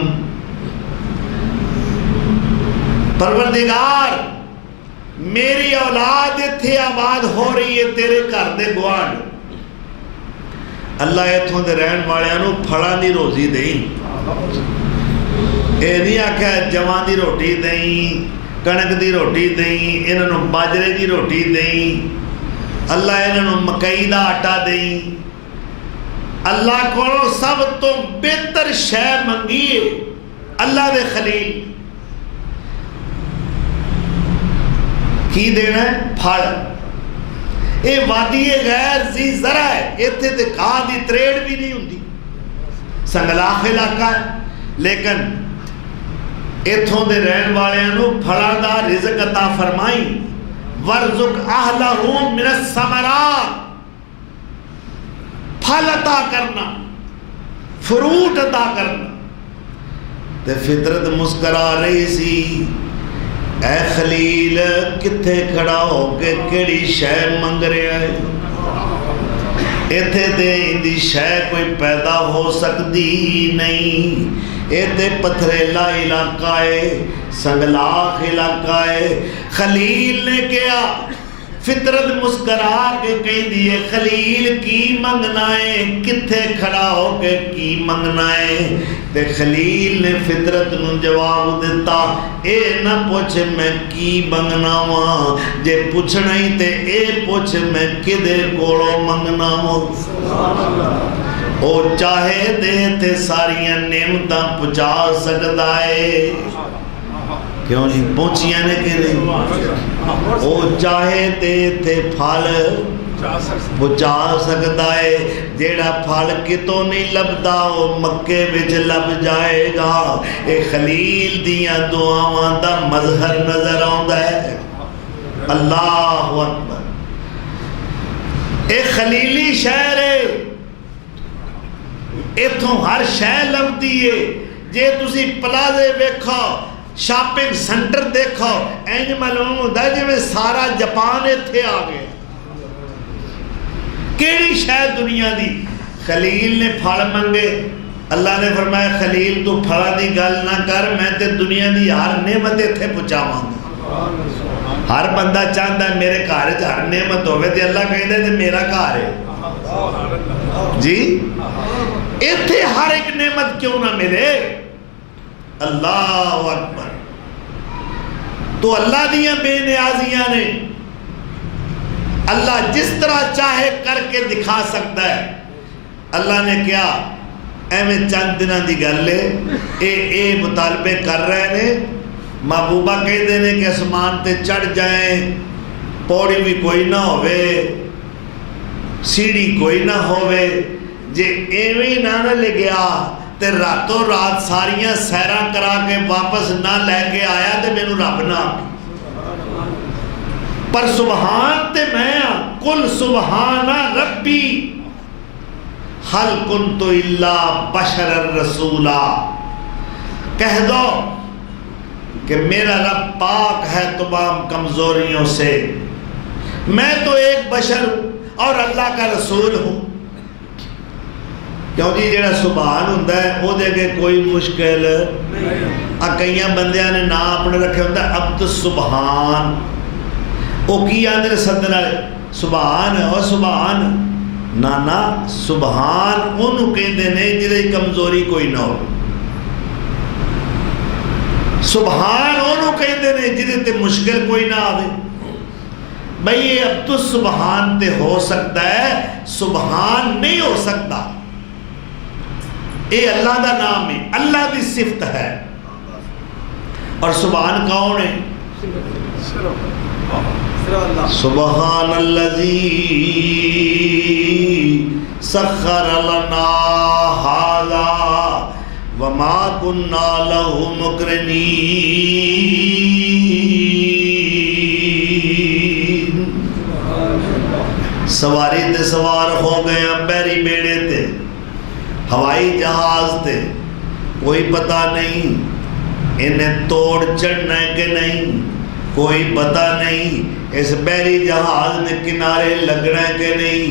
پروردگار میری اولاد اتھے آباد ہو رہی ہے تیرے گھر دے گوان اللہ اتھوں دے رہن والےانوں پھڑاں دی روزی دیں اے نہیں آکھا جوان دی روٹی دیں کنک دی روٹی دیں انہوں باجرے دی روٹی دیں اللہ انہوں مکئی دا آٹا دیں اللہ کو سب تو بہتر شے منگیے اللہ دے خلیل کی دینا ہے پھڑ اے وادی غیر ذی زرع ہے ایتھے تے کھا دی تریڑ بھی نہیں ہوندی سنگلاخ علاقہ ہے لیکن ایتھوں دے رہن والےانوں پھڑا دا رزق عطا فرمائی ورزق اہلہ من الثمرات پھل عطا کرنا فروٹ عطا کرنا تے فطرت مسکرا رہی سی اے خلیل کتھے کھڑا ہو کے کیڑی شے منگ رہا ہے ایتھے دے اندی شے کوئی پیدا ہو سکتی نہیں ایتھے پتھریلا علاقہ ہے سنگلاخ علاقہ ہے خلیل نے کیا فطرت مسکرا کے کہیں دیئے خلیل کی منگنا ہے کتھے کھڑا ہو کے کی منگنا ہے تے خلیل نے فطرت نو جواب دیتا اے نہ پوچھ میں کی منگنا ہوں جے پوچھنا ہی تے اے پوچھ میں کدے کوڑو منگنا ہوں او چاہے دے تے ساریاں نعمتاں پہنچا سکتا ہے کیوں جی پہنچیاں نے کہ نہیں او چاہے دے تے پھل پہنچا سکتا ہے جیڑا پھل کتوں نہیں لبدا وہ مکے وچ لب جائے گا اے خلیل دیاں دعاواں دا مظہر نظر آندا ہے اللہ اکبر اے خلیلی شہر ہے ایتھوں ہر شے لبدی ہے جے تسی پلازے ویکھو شاپنگ سنٹر دیکھو اینج معلوم ہوتا ہے جی میں سارا جاپان ایتھے آ گئے کیڑی شاید دنیا دی خلیل نے پھل منگے اللہ نے فرمایا خلیل تو پھڑا دی گل نہ کر میں تے دنیا دی ہر نعمت ایتھے پہنچا مانگا ہر بندہ چاہتا ہے میرے گھر ہر نعمت ہوئے تے اللہ کہتا ہے تے میرا گھر ہے جی ایتھے ہر ایک نعمت کیوں نہ ملے اللہ اکبر تو اللہ دیاں بے نیازیاں نے اللہ جس طرح چاہے کر کے دکھا سکتا ہے اللہ نے کیا میں چند دنوں دی گل ہے اے مطالبے کر رہے ہیں محبوبہ کہہ دینے کہ اسمان تے چڑھ جائیں پوڑی بھی کوئی نہ ہوئے سیڑھی کوئی نہ ہوئے جے ایویں نہ لے گیا تے راتوں رات ساریاں سیرہ کرا کے واپس نہ لے کے آیا تے میں نو رب نہ پر سبحان تے میں کل سبحان ربی حل کنت الا بشر الرسولہ کہہ دو کہ میرا رب پاک ہے تمام کمزوریوں سے میں تو ایک بشر ہوں اور اللہ کا رسول ہوں کیوں جی جیڑا سبحان ہوندہ ہے وہ دے کے کوئی مشکل کئیاں بندیاں نے نا اپنے رکھے ہوندہ اب تو سبحان وہ کی آدھر صدر سبحان اور سبحان نانا سبحان انہوں کہندے نہیں جدے کمزوری کوئی نہ ہو سبحان انہوں کہندے نہیں جدے تے مشکل کوئی نہ آوے بھئی یہ اب تو سبحان تے ہو سکتا ہے، سبحان نہیں ہو سکتا، یہ اللہ دا نام ہے، اللہ دی صفت ہے۔ اور سبحان کون ہے؟ سبحان الذی سخر لنا ھذا وما كنا له مقرنین۔ سواری تے سوار ہو گئے ہیں بحری بیڑے تے، ہوائی جہاز تے، کوئی پتہ نہیں انہیں توڑ چڑھنا ہے کہ نہیں، کوئی پتہ نہیں اس بحری جہاز نے کنارے لگنا ہے کہ نہیں،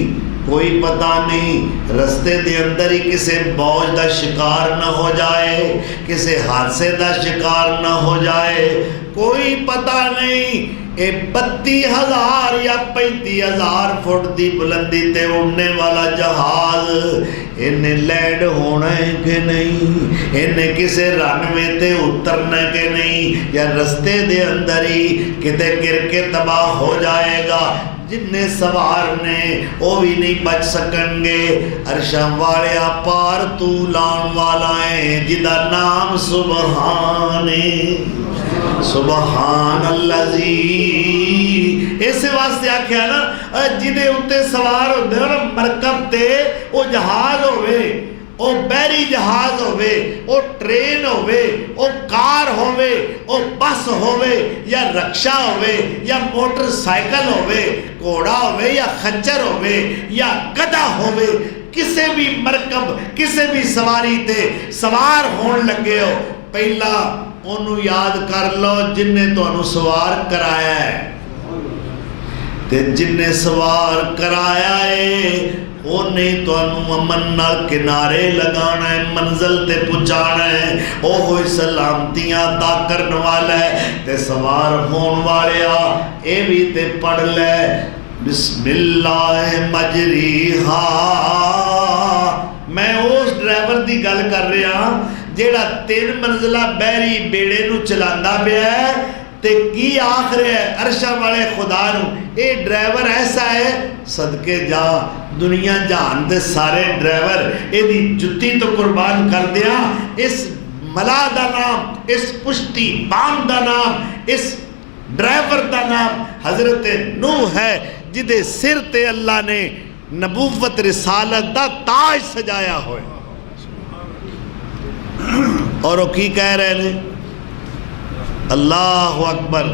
کوئی پتہ نہیں رستے دے اندر ہی کسے بوجھ دا شکار نہ ہو جائے، کسے حادثے دا شکار نہ ہو جائے، کوئی پتہ نہیں اے 32,000 یا 35,000 فٹ دی بلندی تے اڑنے والا جہاز انہیں لینڈ ہونا ہے کہ نہیں، انہیں کسے رنوے تے اترنا ہے کہ نہیں، یا رستے دے اندر ہی کتے گر کے تباہ ہو جائے گا۔ جنہیں سوار نے وہ بھی نہیں بچ سکن گے۔ عرشاں والیا پار تو لان والا ہے جدا نام سبحان ہے، سبحان اللذی۔ اس واسطے آکھیا نا جنہیں اتے سوار ہوتے ہیں مرکب تے وہ جہاز ہوئے، او بحری جہاز ہوئے، او ٹرین ہوئے، او کار ہوئے، او بس ہوئے، یا رکشہ ہوئے، یا موٹر سائیکل ہوئے، گھوڑا ہوئے، یا خچر ہوئے، یا گدھا ہوئے، کسے بھی مرکب کسے بھی سواری تے سوار ہون لگے ہو، پہلا انہوں یاد کر لو جن نے تو انہوں سوار کرایا ہے، تے جن نے سوار کرایا ہے انہیں تو انہوں امن نال کنارے لگانا ہے، منزل تے پہنچانا ہے، او ہوئی سلامتیاں عطا کرن والا ہے، تے سوار ہون والیا اے بھی تے پڑھ لے بسم اللہ مجریہا۔ میں اس ڈرائیور دی گل کر رہا جیڑا 3 منزلہ بحری بیڑے نو چلاندہ پہ ہے، تے کی آخر ہے عرشہ والے خدا نو اے ڈرائیور ایسا ہے صدقے جا دنیا جہان دے سارے ڈرائیور اے دی جتی تو قربان کر دیا، اس ملا دا نام، اس پشتی بام دا نام، اس ڈرائیور دا نام حضرت نوح ہے، جدے سر تے اللہ نے نبوت رسالت دا تاج سجایا ہوئے۔ اور وہ کی کہہ رہے ہیں اللہ اکبر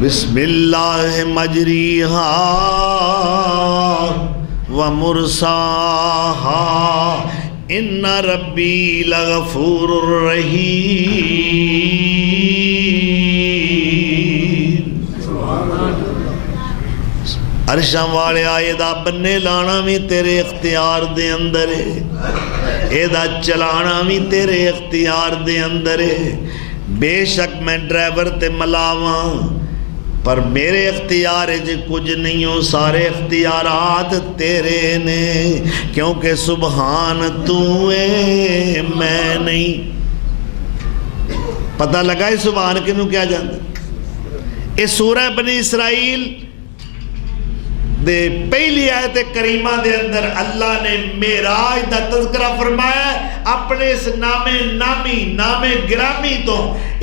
بسم اللہ مجریہا ومرساہا ان ربی لغفور الرحیم۔ عرشاں والے آئے دا بننے لانا بھی تیرے اختیار دے اندر ہے، اے دا چلانا بھی تیرے اختیار دے اندر ہے۔ بے شک میں ڈرائیور تے ملاواں پر میرے اختیار جے کچھ نہیں ہو، سارے اختیارات تیرے نے، کیونکہ سبحان تو اے میں نہیں۔ پتہ لگا ہے سبحان کنوں کیا جانتا؟ اس سورہ بنی اسرائیل دے پہلی آیت کریمہ دے اندر اللہ نے معراج دا تذکرہ فرمایا، اپنے اس نام گرامی تو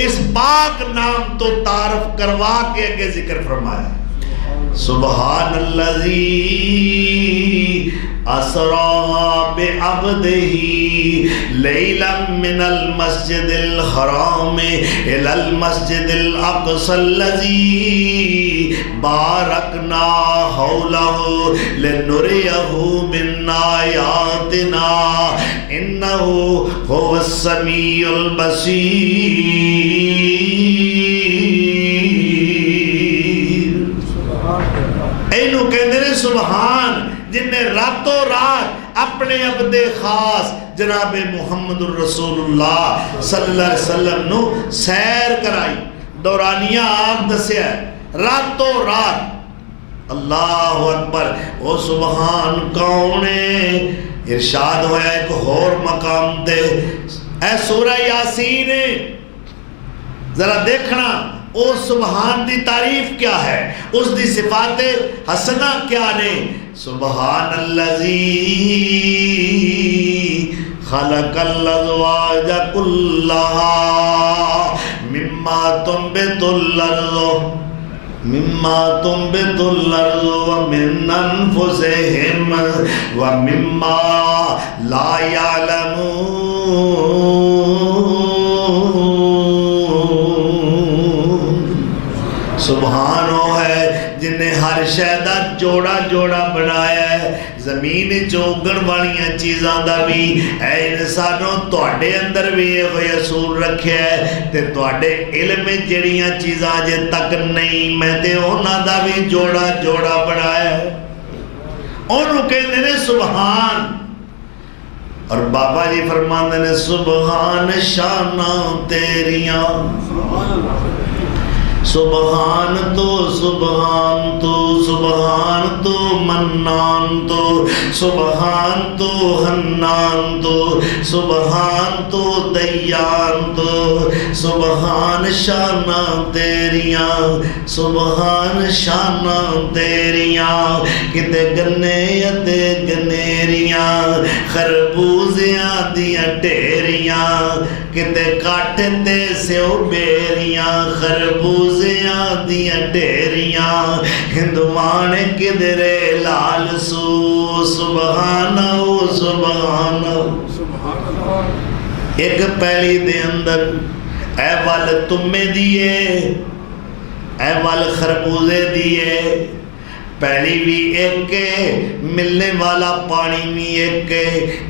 اس پاک نام تو تعارف کروا کے اگے ذکر فرمایا۔ سبحان اللذی اسرا بعبدہ لیلا من المسجد الحرام الى المسجد الاقصى الذی بارکنا حولہ لنریہ من آیاتنا انہ هو السمیع البصیر۔ اینو کہندے نے سبحان جن نے راتوں رات اپنے عبد خاص جناب محمد الرسول اللہ صلی اللہ علیہ وسلم نو سیر کرائی، دورانیہ آپ دسیا ہے راتوں رات۔ اللہ اکبر، وہ سبحان کونے ارشاد ہویا ایک اور مقام دے، اے سورہ یاسین ذرا دیکھنا او سبحان دی تعریف کیا ہے، اس دی صفات حسنہ کیا نے؟ سبحان الذی خلق الازواج کلہا مما تنبت الارض ومن انفسہم ومما لا یعلمون۔ سبحان وہ ہے جن نے ہر شے دا جوڑا جوڑا بنایا ہے، زمین چوگن والیاں چیزاں دا بھی اے انسانوں تواڈے اندر بھی یہ اصول رکھیا ہے، تے تواڈے علم جڑیاں چیزاں جے تک نہیں میں تے انہاں دا بھی جوڑا جوڑا بنایا ہے، انہوں کہندے نے سبحان۔ اور بابا جی فرماندے نے سبحان شاناں تیریاں، سبحان تو سبحان تو سبحان تو منان تو سبحان تو حنان تو سبحان تو دیان تو سبحان شاناں تیریاں، سبحان شاناں تیریاں، کتے گنے تے گنیریاں خربوزیاں دیاں ڈیریاں، کتے کاٹ تے سیو بیریاں خربوزیاں دیاں ڈیریاں، ہندوان کدرے لال سو سبحانہ سبحانہ۔ ایک پہلی دے اندر اے وال تمے دیئے، اے وال خربوزے دیئے، پہلی بھی ایک ملنے والا پانی بھی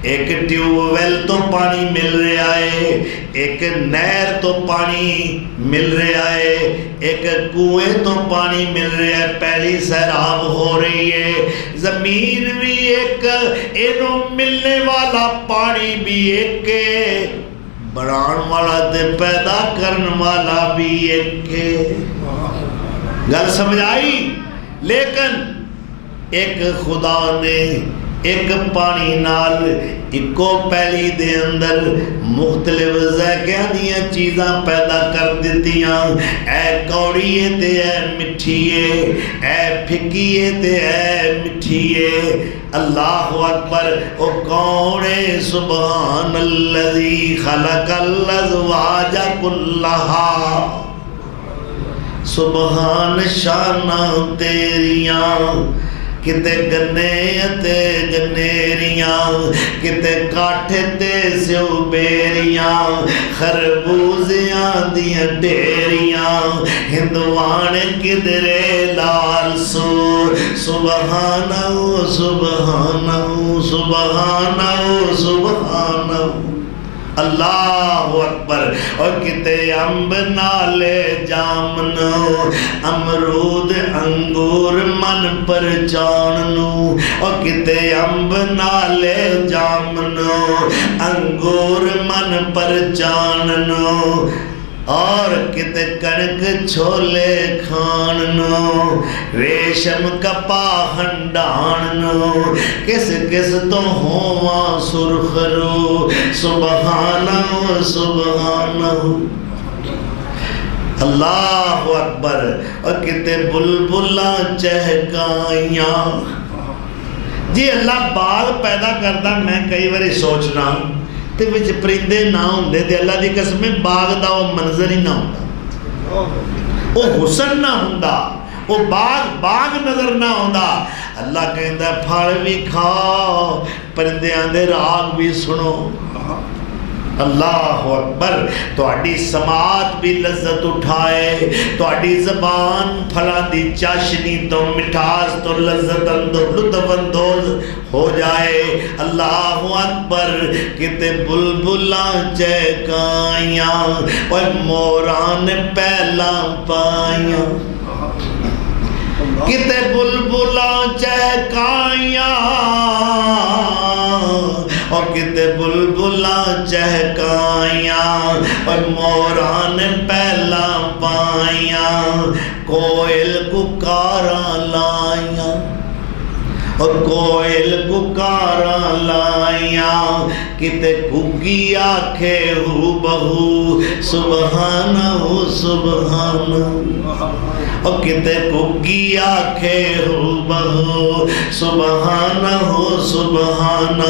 ایک ٹیوب ویل تو پانی مل رہا ہے، ایک نہر تو پانی مل رہا ہے، ایک کنویں تو پانی مل رہا ہے، پہلی سیراب ہو رہی ہے، زمین بھی ایک انہوں ملنے والا پانی بھی ایک بڑھان والا تے پیدا کرن والا بھی ایک۔ گل سمجھ آئی؟ لیکن ایک خدا نے ایک پانی نال ایکو پہلی دے اندر مختلف ذائقیاں دیاں چیزاں پیدا کر دیتیاں، اے کوڑیے تے اے مٹھیے، اے پھکیے تے اے مٹھیے۔ اللہ اکبر، او کونے سبحان الذی خلق الازواج کلہا، سبحان شاناں تیریاں، کتے گنے تے گنیریاں، کتے کاٹھے تے سیو بیریاں خربوزیاں دیاں ڈیریاں، ہندوان کدرے لال سو سبحانہ سبحانہ سبحانہ سبحانہ۔ اللہ اکبر، اور کتے امب نالے جامنو، امرود انگور من پر چاننو، اور کتے امب نالے جامنو، انگور من پر چاننو، اور کتے کنک چھولے کھاننو، ریشم کپا ہنڈاننو، کس کس تو ہوا سرخرو، سبحانہ سبحانہ۔ اللہ اکبر، اور کتے بلبلاں چہکائیاں۔ جی اللہ باغ پیدا کرتا، میں کئی باری سوچنا تے وچ پرندے نہ ہوندے تے اللہ دی قسم باغ دا وہ منظر ہی نہ ہوندا، وہ حسن نہ ہوندا، وہ باغ نظر نہ ہوندا۔ اللہ کہندا ہے پھل بھی کھاؤ، پرندیاں دے راگ بھی سنو۔ اللہ اکبر، تہاڈی سماعت بھی لذت اٹھائے، تہاڈی زبان پھلاں دی چاشنی تو مٹھاس تو لذت لطف اندوز ہو جائے۔ اللہ اکبر، کتے بلبلاں چہکائیاں اور موران پہلاں پائیاں، کتے بلبلاں چہکائیاں اور کتے بلبلاں چہکائیاں اور موران پہلا پائیاں، کوئل ککاراں لائیاں اور کوئل ککاراں لائیاں، کتے گگی آکھے ہو بہو سبحانہ سبحانہ، اور کتے گگی آکھے ہو بہو سبحانہ سبحانہ۔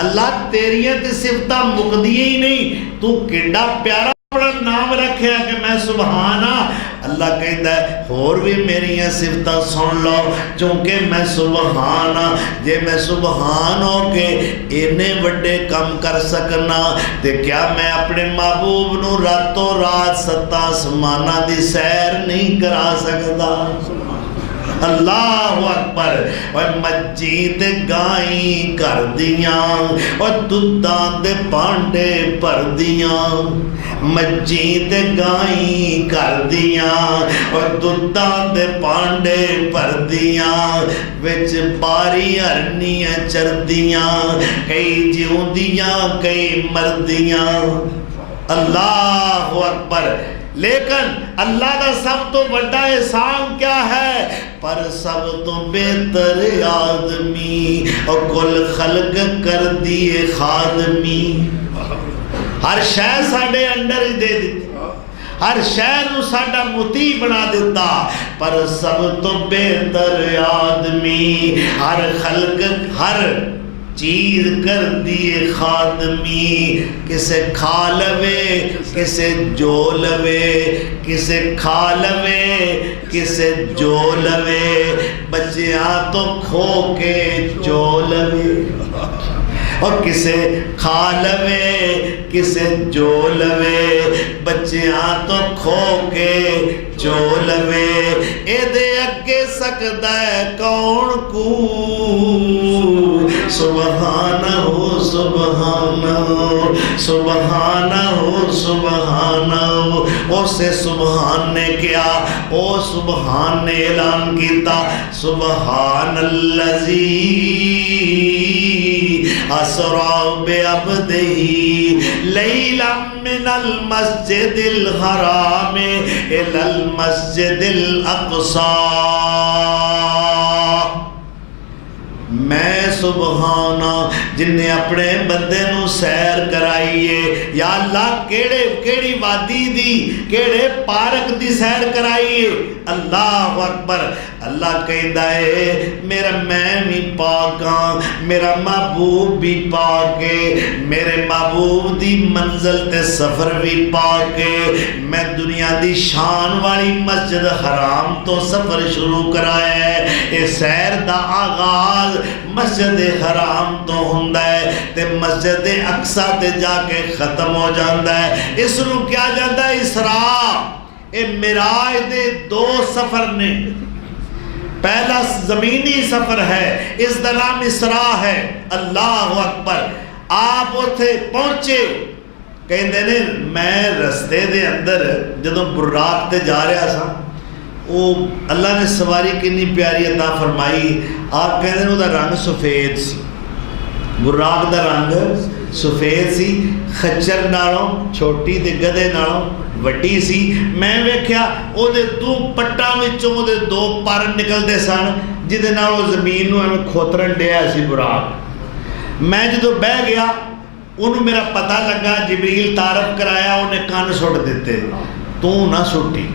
اللہ تیریاں تے صفتہ مقدیے ہی نہیں، تو کیڑا پیارا بڑا نام رکھے کہ میں سبحانہ۔ اللہ کہتا ہے اور بھی میری صفتہ سن لو چونکہ میں سبحانہ، جے میں سبحان ہو کے انہیں بڑے کم کر سکنا تے کیا میں اپنے محبوب نو راتوں رات ستا آسمانہ دی سیر نہیں کرا سکتا؟ اللہ اکبر۔ اور مجید گائیں کر دیاں اور دودھاں دے پانڈے پر دیاں، مجید گائیں کر دیاں اور دودھاں دے پانڈے پر دیاں، وچ پاری ہرنیاں چردیاں، کئی جیوندیاں کئی مردیاں۔ اللہ اکبر۔ لیکن اللہ دا سب تو بڑا احسان کیا ہے؟ پر سب تو بہتر آدمی اور کل خلق کر دیے خادمی۔ ہر شے ساڈے انڈر ہی دے دیتی، ہر شے نو ساڈا مطیع بنا دیتا، پر سب تو بہتر آدمی ہر خلق ہر چیز کر دیے خادمی۔ کسے کھا لوے کسے جو لوے، کسے کھا لوے کسے جو لوے، بچیاں تو کھو کے جو لوے، اور کسے کھا لوے کسے جو لوے، بچیاں تو کھو کے جو لوے۔ اے دے اگے سکدا ہے کون کو؟ سبحانہ سبحانہ سبحانہ سبحانہ۔ اسے سبحان نے کیا، او سبحان نے اعلان کیتا، سبحان اللذی اسرا بعبدہ لیلا من المسجد الحرام الی المسجد الاقصی۔ میں سبحانہ جن نے اپنے بندے نو سیر کرائیے، یا اللہ کیڑی وادی دی کیڑے پارک دی سیر کرائیے۔ اللہ اکبر۔ اللہ کہندا ہے میرا میں بھی پاک ہاں، میرا محبوب بھی پاک ہے، میرے محبوب دی منزل تے سفر بھی پاک ہے۔ میں دنیا دی شان والی مسجد حرام تو سفر شروع کرایا ہے۔ اے سیر دا آغاز مسجد حرام تو ہوندا ہے تے مسجد اقصی تے جا کے ختم ہو جاندا ہے۔ اس نو کیا جاندا ہے اسراء۔ اے معراج دے دو سفر نے، پہلا زمینی سفر ہے، اس دا نام اسراء ہے۔ اللہ اکبر۔ آپ اتھے پہنچے، کہندے نے میں رستے دے اندر جدوں براق تے جا رہا سا، وہ اللہ نے سواری کنی پیاری عطا فرمائی۔ آپ کہندے نے وہ دا رنگ سفید سی، براق دا رنگ سفید سی، خچر نالوں چھوٹی تے گدے نالوں وڈی سی۔ میں ویکھیا او دے دو پٹاں وچوں او دے دو پر نکلدے سن جدے نال او زمین نو ایویں کھوترن ڈیا سی براق۔ میں جدوں بہ گیا انہوں میرا پتہ لگا، جبریل تعارف کرایا، انہیں کان سٹ دیتے، تو نہ سٹی۔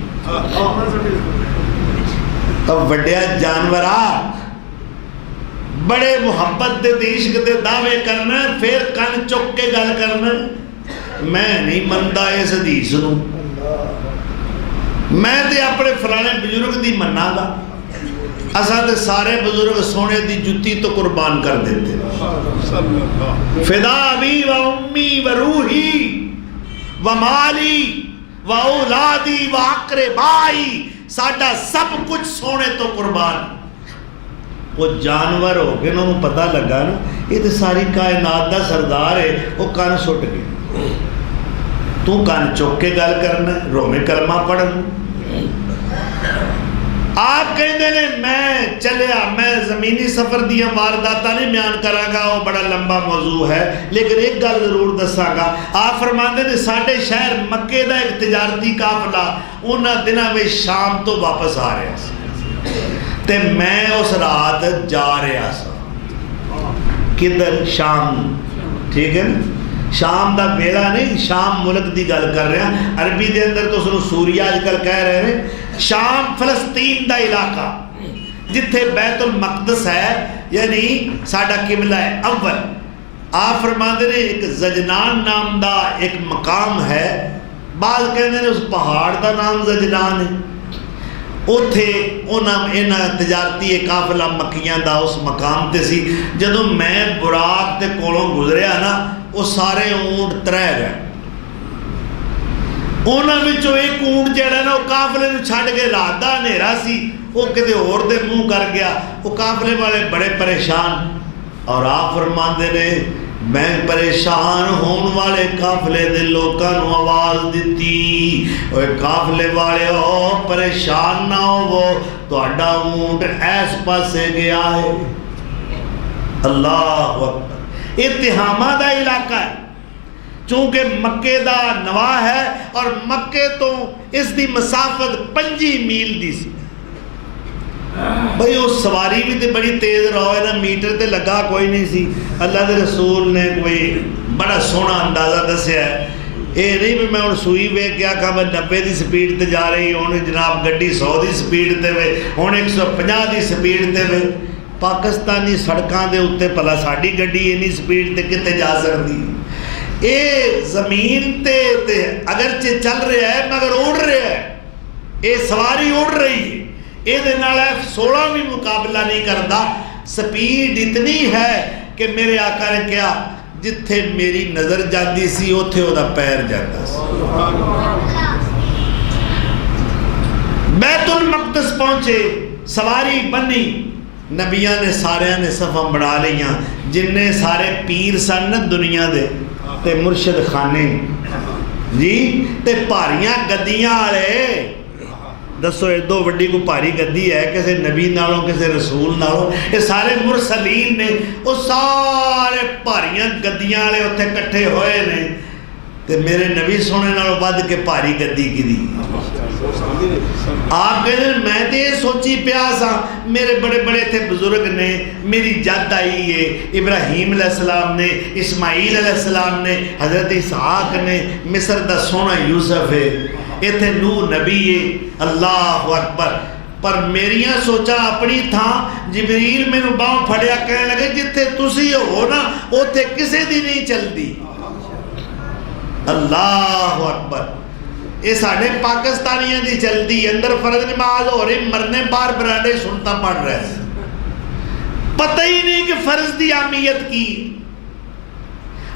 اب وڈیا جانورا بڑے محبت دے عشق دے دعوے کرنا، پھر کن چک کے گل کرنا۔ میں نہیں منتا اس حدیث نو، میں تے اپنے فلانے بزرگ دی منا گا۔ اساں تے سارے بزرگ سونے دی جتی تو قربان کر دیتے، فدا ابی و امی و روحی و مالی و اولادی و اقربائی، ساڈا سب کچھ سونے تو قربان۔ وہ جانور ہو کے انہوں پتہ لگا نا یہ تو ساری کائنات دا سردار ہے، وہ کان سٹ گئے۔ تو کان چوک کے گل کرنا، رومے کلمہ پڑھنا۔ آپ کہندے نے میں چلیا، میں زمینی سفر دیا وارداتاں نہیں بیان کراں گا، وہ بڑا لمبا موضوع ہے، لیکن ایک گل ضرور دساں گا۔ آپ فرماندے نے ساڈے شہر مکے دا ایک تجارتی قافلہ انہاں دناں وچ شام تو واپس آ رہا سی، تے میں اس رات جا رہا سا کدھر؟ شام۔ ٹھیک ہے نا، شام دا ویلا نہیں، شام ملک دی گل کر رہے ہیں، عربی دے اندر تو سنو سوریا آج کل کہہ رہے ہیں، شام فلسطین دا علاقہ جتھے بیت المقدس ہے، یعنی ساڈا قبلہ ہے اول۔ آپ فرماندے نے ایک زجنان نام دا ایک مقام ہے، بعض کہندے نے اس پہاڑ دا نام زجنان ہے، اوتھے انہاں تجارتی قافلہ مکیاں دا اس مقام تے سی۔ جدوں میں براق تے کولوں گزریا نا، وہ سارے اونٹ ترے گئے، انہاں وچوں ایک اونٹ جڑا نا وہ قافلے نوں چھڈ کے رات دا ہنیرا سی، وہ کدے ہور دے منہ کر گیا، وہ قافلے والے بڑے پریشان، اور آپ فرماندے نے میں پریشان ہون والے قافلے دے لوکاں نوں آواز دتی، اوے قافلے والے ہو پریشان نہ ہوو، تہاڈا اونٹ ایس پاسے گیا ہے۔ اللہ اکبر، یہ تہامہ دا علاقہ ہے، چونکہ مکے دا نواح ہے، اور مکے تو اس دی مسافت 5 میل دی سی۔ بھئی اس سواری بھی تے بڑی تیز رہو ہے نا، میٹر تے لگا کوئی نہیں سی۔ اللہ دے رسول نے کوئی بڑا سونا اندازہ دسیا ہے، اے نہیں بھی میں ان سوئی وے کیا کہا میں 90 دی سپیڈ تے جا رہی ہوں، جناب گڈی 100 دی سپیڈ تے وے، ہوں 150 دی سپیڈ تے وے۔ پاکستانی سڑکاں دے اتے پلا ساڑی گڈی اینی سپیڈ تے کتے جا سکتی، اے زمین تے اگرچہ چل رہا ہے مگر اڑ رہا ہے، اے سواری اڑ رہی ہے، اے دے نال F-16 بھی مقابلہ نہیں کرتا۔ سپیڈ اتنی ہے کہ میرے آقا نے کیا جتھے میری نظر جاندی سی اوتھے او دا پیر جاتا سی۔ بیت المقدس پہنچے، سواری بنی، نبیاں نے سارے نے صفاں بڑھا لیاں، جن نے سارے پیر سن دنیا دے تے مرشد خانے جی تے پاریاں گدیاں والے، دسو ایڈو وڈی کو پاری گدی ہے کسی نبی نالوں کسی رسول نالوں، یہ سارے مرسلین نے، وہ سارے پاریاں گدیاں والے اتنے کٹھے ہوئے نے، تے میرے نبی سونے نالوں ود کے پاری گدی کی دی۔ آپ کہتے ہیں میں تے سوچی پیاسا، میرے بڑے بڑے تھے بزرگ نے، میری جد آئی ہے، ابراہیم علیہ السلام نے، اسماعیل علیہ السلام نے، حضرت اسحاق نے، مصر دا سونا یوسف ہے، ایتھے نوح نبی ہے، اللہ اکبر۔ پر میریاں سوچا اپنی تھا، جبریل میں نو باؤں پھڑیا کہنے لگے جتھے تسی ہو نا اوتھے کسے دی نہیں چل دی۔ اللہ اکبر، یہ ساڑھے پاکستانیاں دی چل دی، اندر فرض نماز ہو رہی، مرنے بار برانڈے سنتا پڑھ رہے ہیں، پتہ ہی نہیں کہ فرض دی اہمیت کی۔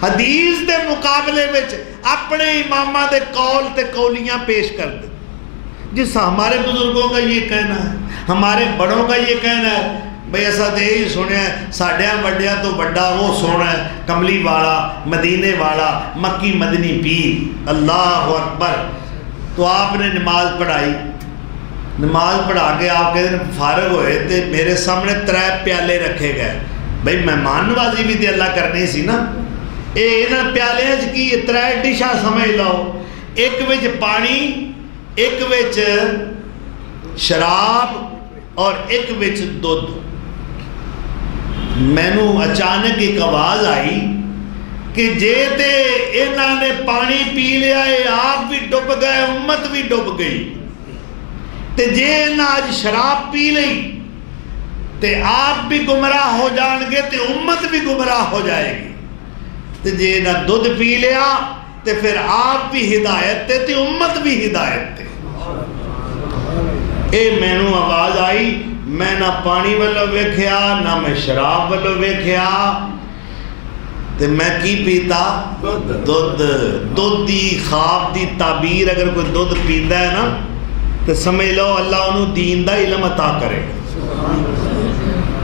حدیث دے مقابلے وچ اپنے امامہ دے قول تے قولیاں پیش کر دے، جس ہمارے بزرگوں کا یہ کہنا ہے، ہمارے بڑوں کا یہ کہنا ہے، بھئی ایسا دے ہی سنے ہیں، ساڑھیاں وڈیاں تو بڑا وہ سونا ہے، کملی والا، مدینے والا، مکی مدنی پیر، اللہ اکبر۔ تو آپ نے نماز پڑھائی، نماز پڑھا کے آپ کہتے ہیں فارغ ہوئے تھے، میرے سامنے 3 پیالے رکھے گئے، بھئی مہمان نوازی بھی تے اللہ کرنی سی نا، انہاں پیالے کی 3 ڈشاں سمجھ لو، ایک وچ پانی، ایک وچ شراب اور ایک وچ دودھ۔ مینوں اچانک ایک آواز آئی کہ جے تے انہاں نے پانی پی لیا ہے، آپ بھی ڈب گئے، امت بھی ڈب گئی، تے جے انہاں آج شراب پی لئی تے آپ بھی گمراہ ہو جان گے تے امت بھی گمراہ ہو جائے گی، تے جے انہاں دودھ پی لیا تے پھر آپ بھی ہدایت تے امت بھی ہدایت تے۔ اے مینوں آواز آئی، میں نہ پانی والو ویکھیا نہ میں شراب والو ویکھیا، تے میں کی پیتا؟ دودھ۔ دودھ دی خواب دی تعبیر اگر کوئی دودھ پیندا ہے نا تو سمجھ لو اللہ انہوں دین دا علم عطا کرے گا۔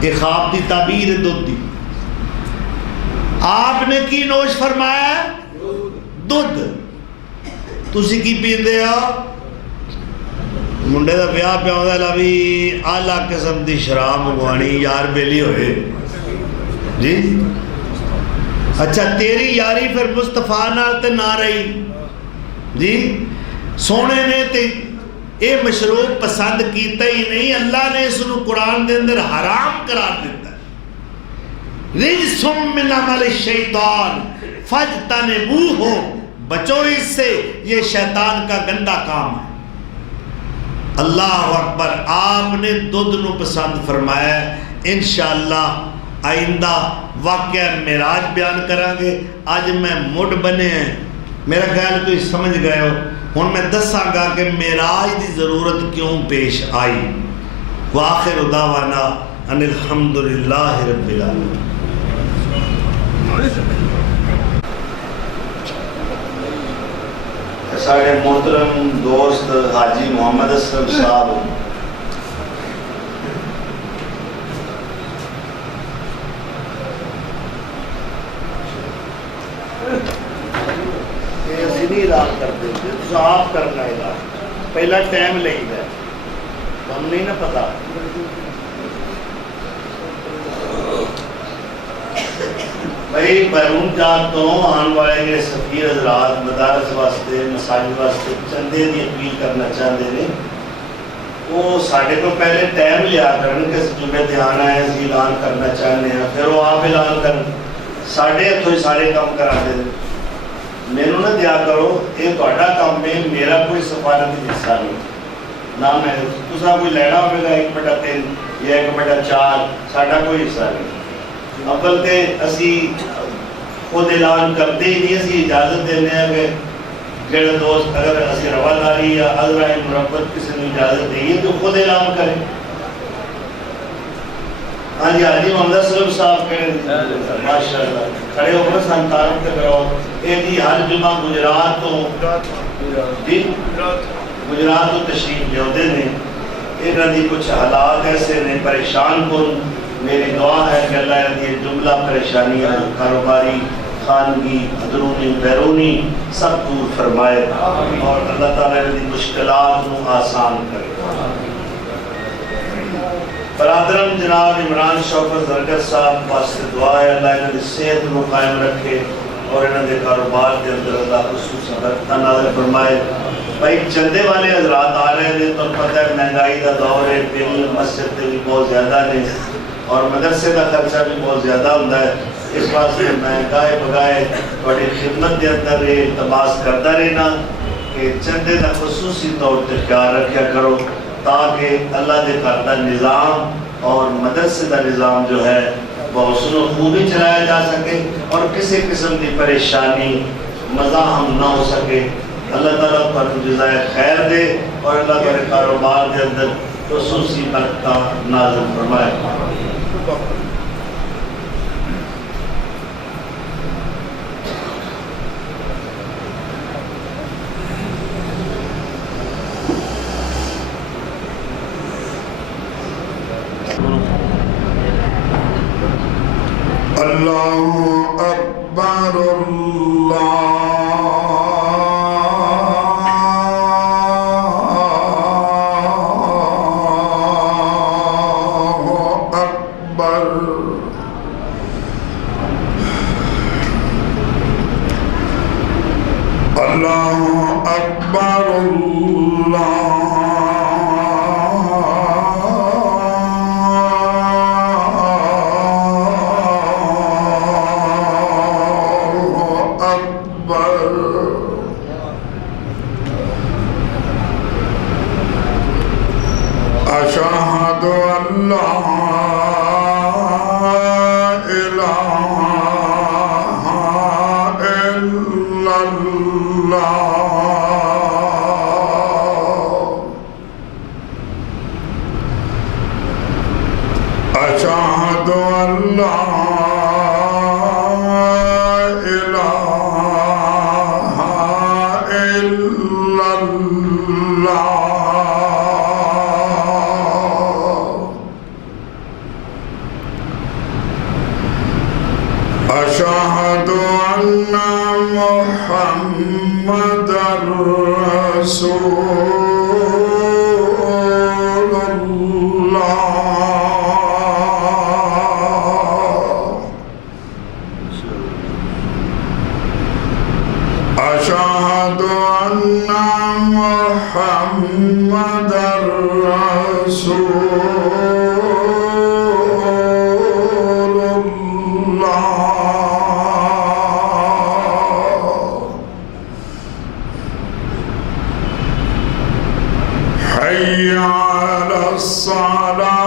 یہ خواب دی تعبیر ہے دودھ دی۔ آپ نے کی نوش فرمایا ہے؟ دودھ۔ تسی کی پیندے ہو؟ منڈے دا بیاہ پہ ہوتا ہے لابی آلہ قسم دی شراب مگوانی، یار بیلی ہوئے جی، اچھا تیری یاری پھر مصطفیٰ نال تے نہ رہی جی، سونے نے تے اے مشروب پسند کیتا ہی نہیں، اللہ نے اس نو قرآن دے اندر حرام قرار دیتا ہے۔ رجسم من عمل الشیطان، فَاجْتَنِبُوهُ، بچو اس سے، یہ شیطان کا گندا کام ہے۔ اللہ اکبر، آپ نے دودھ نو پسند فرمایا ہے۔ انشاءاللہ آئندہ واقعہ معراج بیان کریں گے۔ آج میں مڈ بنے ہیں، میرا خیال تو سمجھ گئے ہو، ہن میں دساں گا کہ معراج دی ضرورت کیوں پیش آئی۔ وآخر دعوانا ان الحمدللہ رب العالمین۔ سارے محترم دوست حاجی محمد اسلم صاحب اسی نہیں علاج کرتے صاف کرنا علاج پہلا ٹائم لے گا، ہم نہیں نہ پتا۔ بھائی بیرون جات تو آن والے یہ سفیر حضرات مدارس واسطے مساجد واسطے چندے دی اپیل کرنا چاہتے ہیں، وہ ساڑھے کو پہلے ٹائم لیا کرن کہ جمعے دھیان آئے اسی اعلان کرنا چاہتے ہیں، پھر وہ آپ اعلان کرن ساڑھے ہتھوں ہی سارے کام کرا دے۔ میرے نہ دیا کرو، یہ تہاڈا کام ہے، میرا کوئی سفارتی حصہ نہیں، نہ میں تساں کوئی لینا ہوئے گا 1/3 یا 1/4، ساڈا کوئی حصہ نہیں۔ اول تے اسی خود اعلان کرتے ہی نہیں، اسی اجازت دینے ہیں کہ جڑے دوست اگر اسی رواداری یا عذرائے مربت کسی نے اجازت دی تو خود اعلان کریں۔ ہاں جی حاجی محمد اسلم صاحب کہہ ماشاءاللہ کھڑے ہو کر سن تعارف کرو۔ یہ جی ہر جمعہ گجرات تو تشریف لے ہوتے ہیں، انہاں دی کچھ حالات ایسے نے پریشان کن۔ میری دعا ہے کہ اللہ یہ جملہ پریشانیاں کاروباری خانگی اندرونی بیرونی سب دور فرمائے اور اللہ تعالیٰ یہ مشکلات نو آسان کرے۔ برادرم جناب عمران شوکت زرگر صاحب واسطے دعا ہے اللہ انہوں نے صحت کو قائم رکھے اور انہوں نے کاروبار کے اندر اللہ خصوصا برکت نازل فرمائے۔ بھائی چندے والے حضرات آ رہے ہیں تو پتہ ہے مہنگائی کا دور ہے، بل مسجد سے بھی بہت زیادہ نہیں اور مدرسے کا خرچہ بھی بہت زیادہ ہوتا ہے، اس واسطے میں گائے بگائے بڑی خدمت کے اندر یہ التماس کرتا رہنا کہ چندے کا خصوصی طور پر خیال رکھا کرو تاکہ اللہ کے گھر کا نظام اور مدرسے کا نظام جو ہے وہ حسن و خوبی چلایا جا سکے اور کسی قسم کی پریشانی مزاحم نہ ہو سکے۔ اللہ تعالیٰ پر جزائے خیر دے اور اللہ تعالیٰ کاروبار کے اندر خصوصی برکت نازل فرمائے۔ اللہ اکبر اللہ اکبر اللہ اکبر أشهد أن لا إله إلا الله أشهد أن لا إله إلا الله أشهد أن محمدًا رسول الله أشهد أن محمدًا رسول الله حي على الصلاة